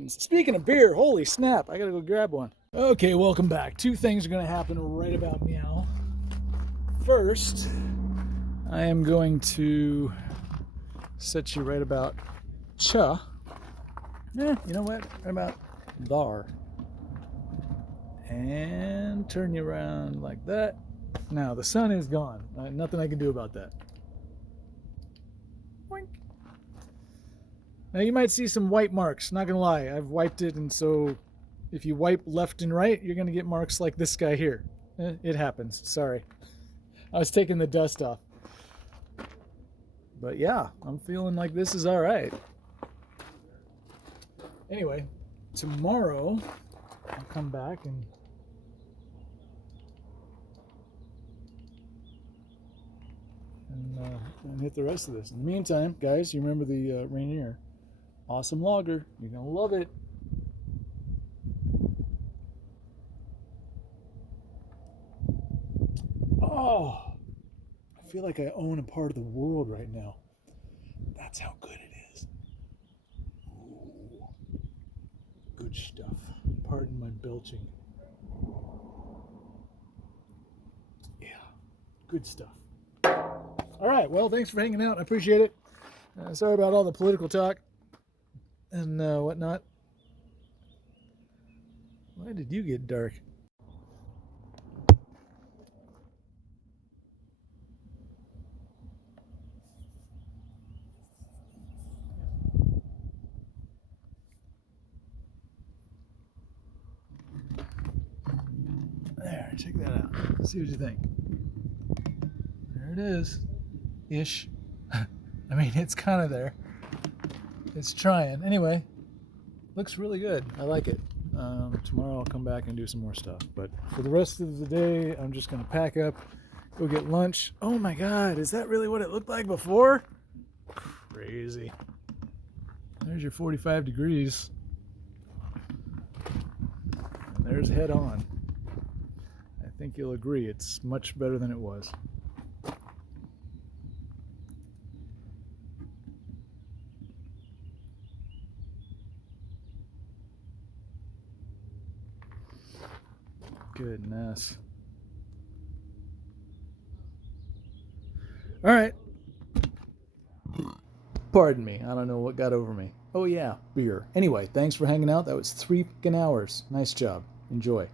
Speaking of beer, holy snap, I gotta go grab one. Okay, welcome back. Two things are gonna happen right about now. First, I am going to set you right about you know what? Right about there. And turn you around like that. Now, the sun is gone. Nothing I can do about that. Boink. Now, you might see some white marks. Not gonna lie, I've wiped it, and so if you wipe left and right, you're gonna get marks like this guy here. It happens. Sorry. I was taking the dust off. But yeah, I'm feeling like this is all right. Anyway, tomorrow I'll come back and hit the rest of this. In the meantime, guys, you remember the Rainier. Awesome logger. You're going to love it. Oh, I feel like I own a part of the world right now. That's how good it is. Ooh, good stuff. Pardon my belching. Yeah, good stuff. All right, well, thanks for hanging out. I appreciate it. Sorry about all the political talk and whatnot. Why did you get dark? There, check that out. Let's see what you think. There it is. Ish. I mean, it's kind of there. It's trying. Anyway, looks really good. I like it. Tomorrow I'll come back and do some more stuff. But for the rest of the day, I'm just going to pack up, go get lunch. Oh my God, is that really what it looked like before? Crazy. There's your 45 degrees. And there's head on. I think you'll agree it's much better than it was. Goodness. All right. Pardon me. I don't know what got over me. Oh yeah, beer. Anyway, thanks for hanging out. That was 3 hours. Nice job. Enjoy.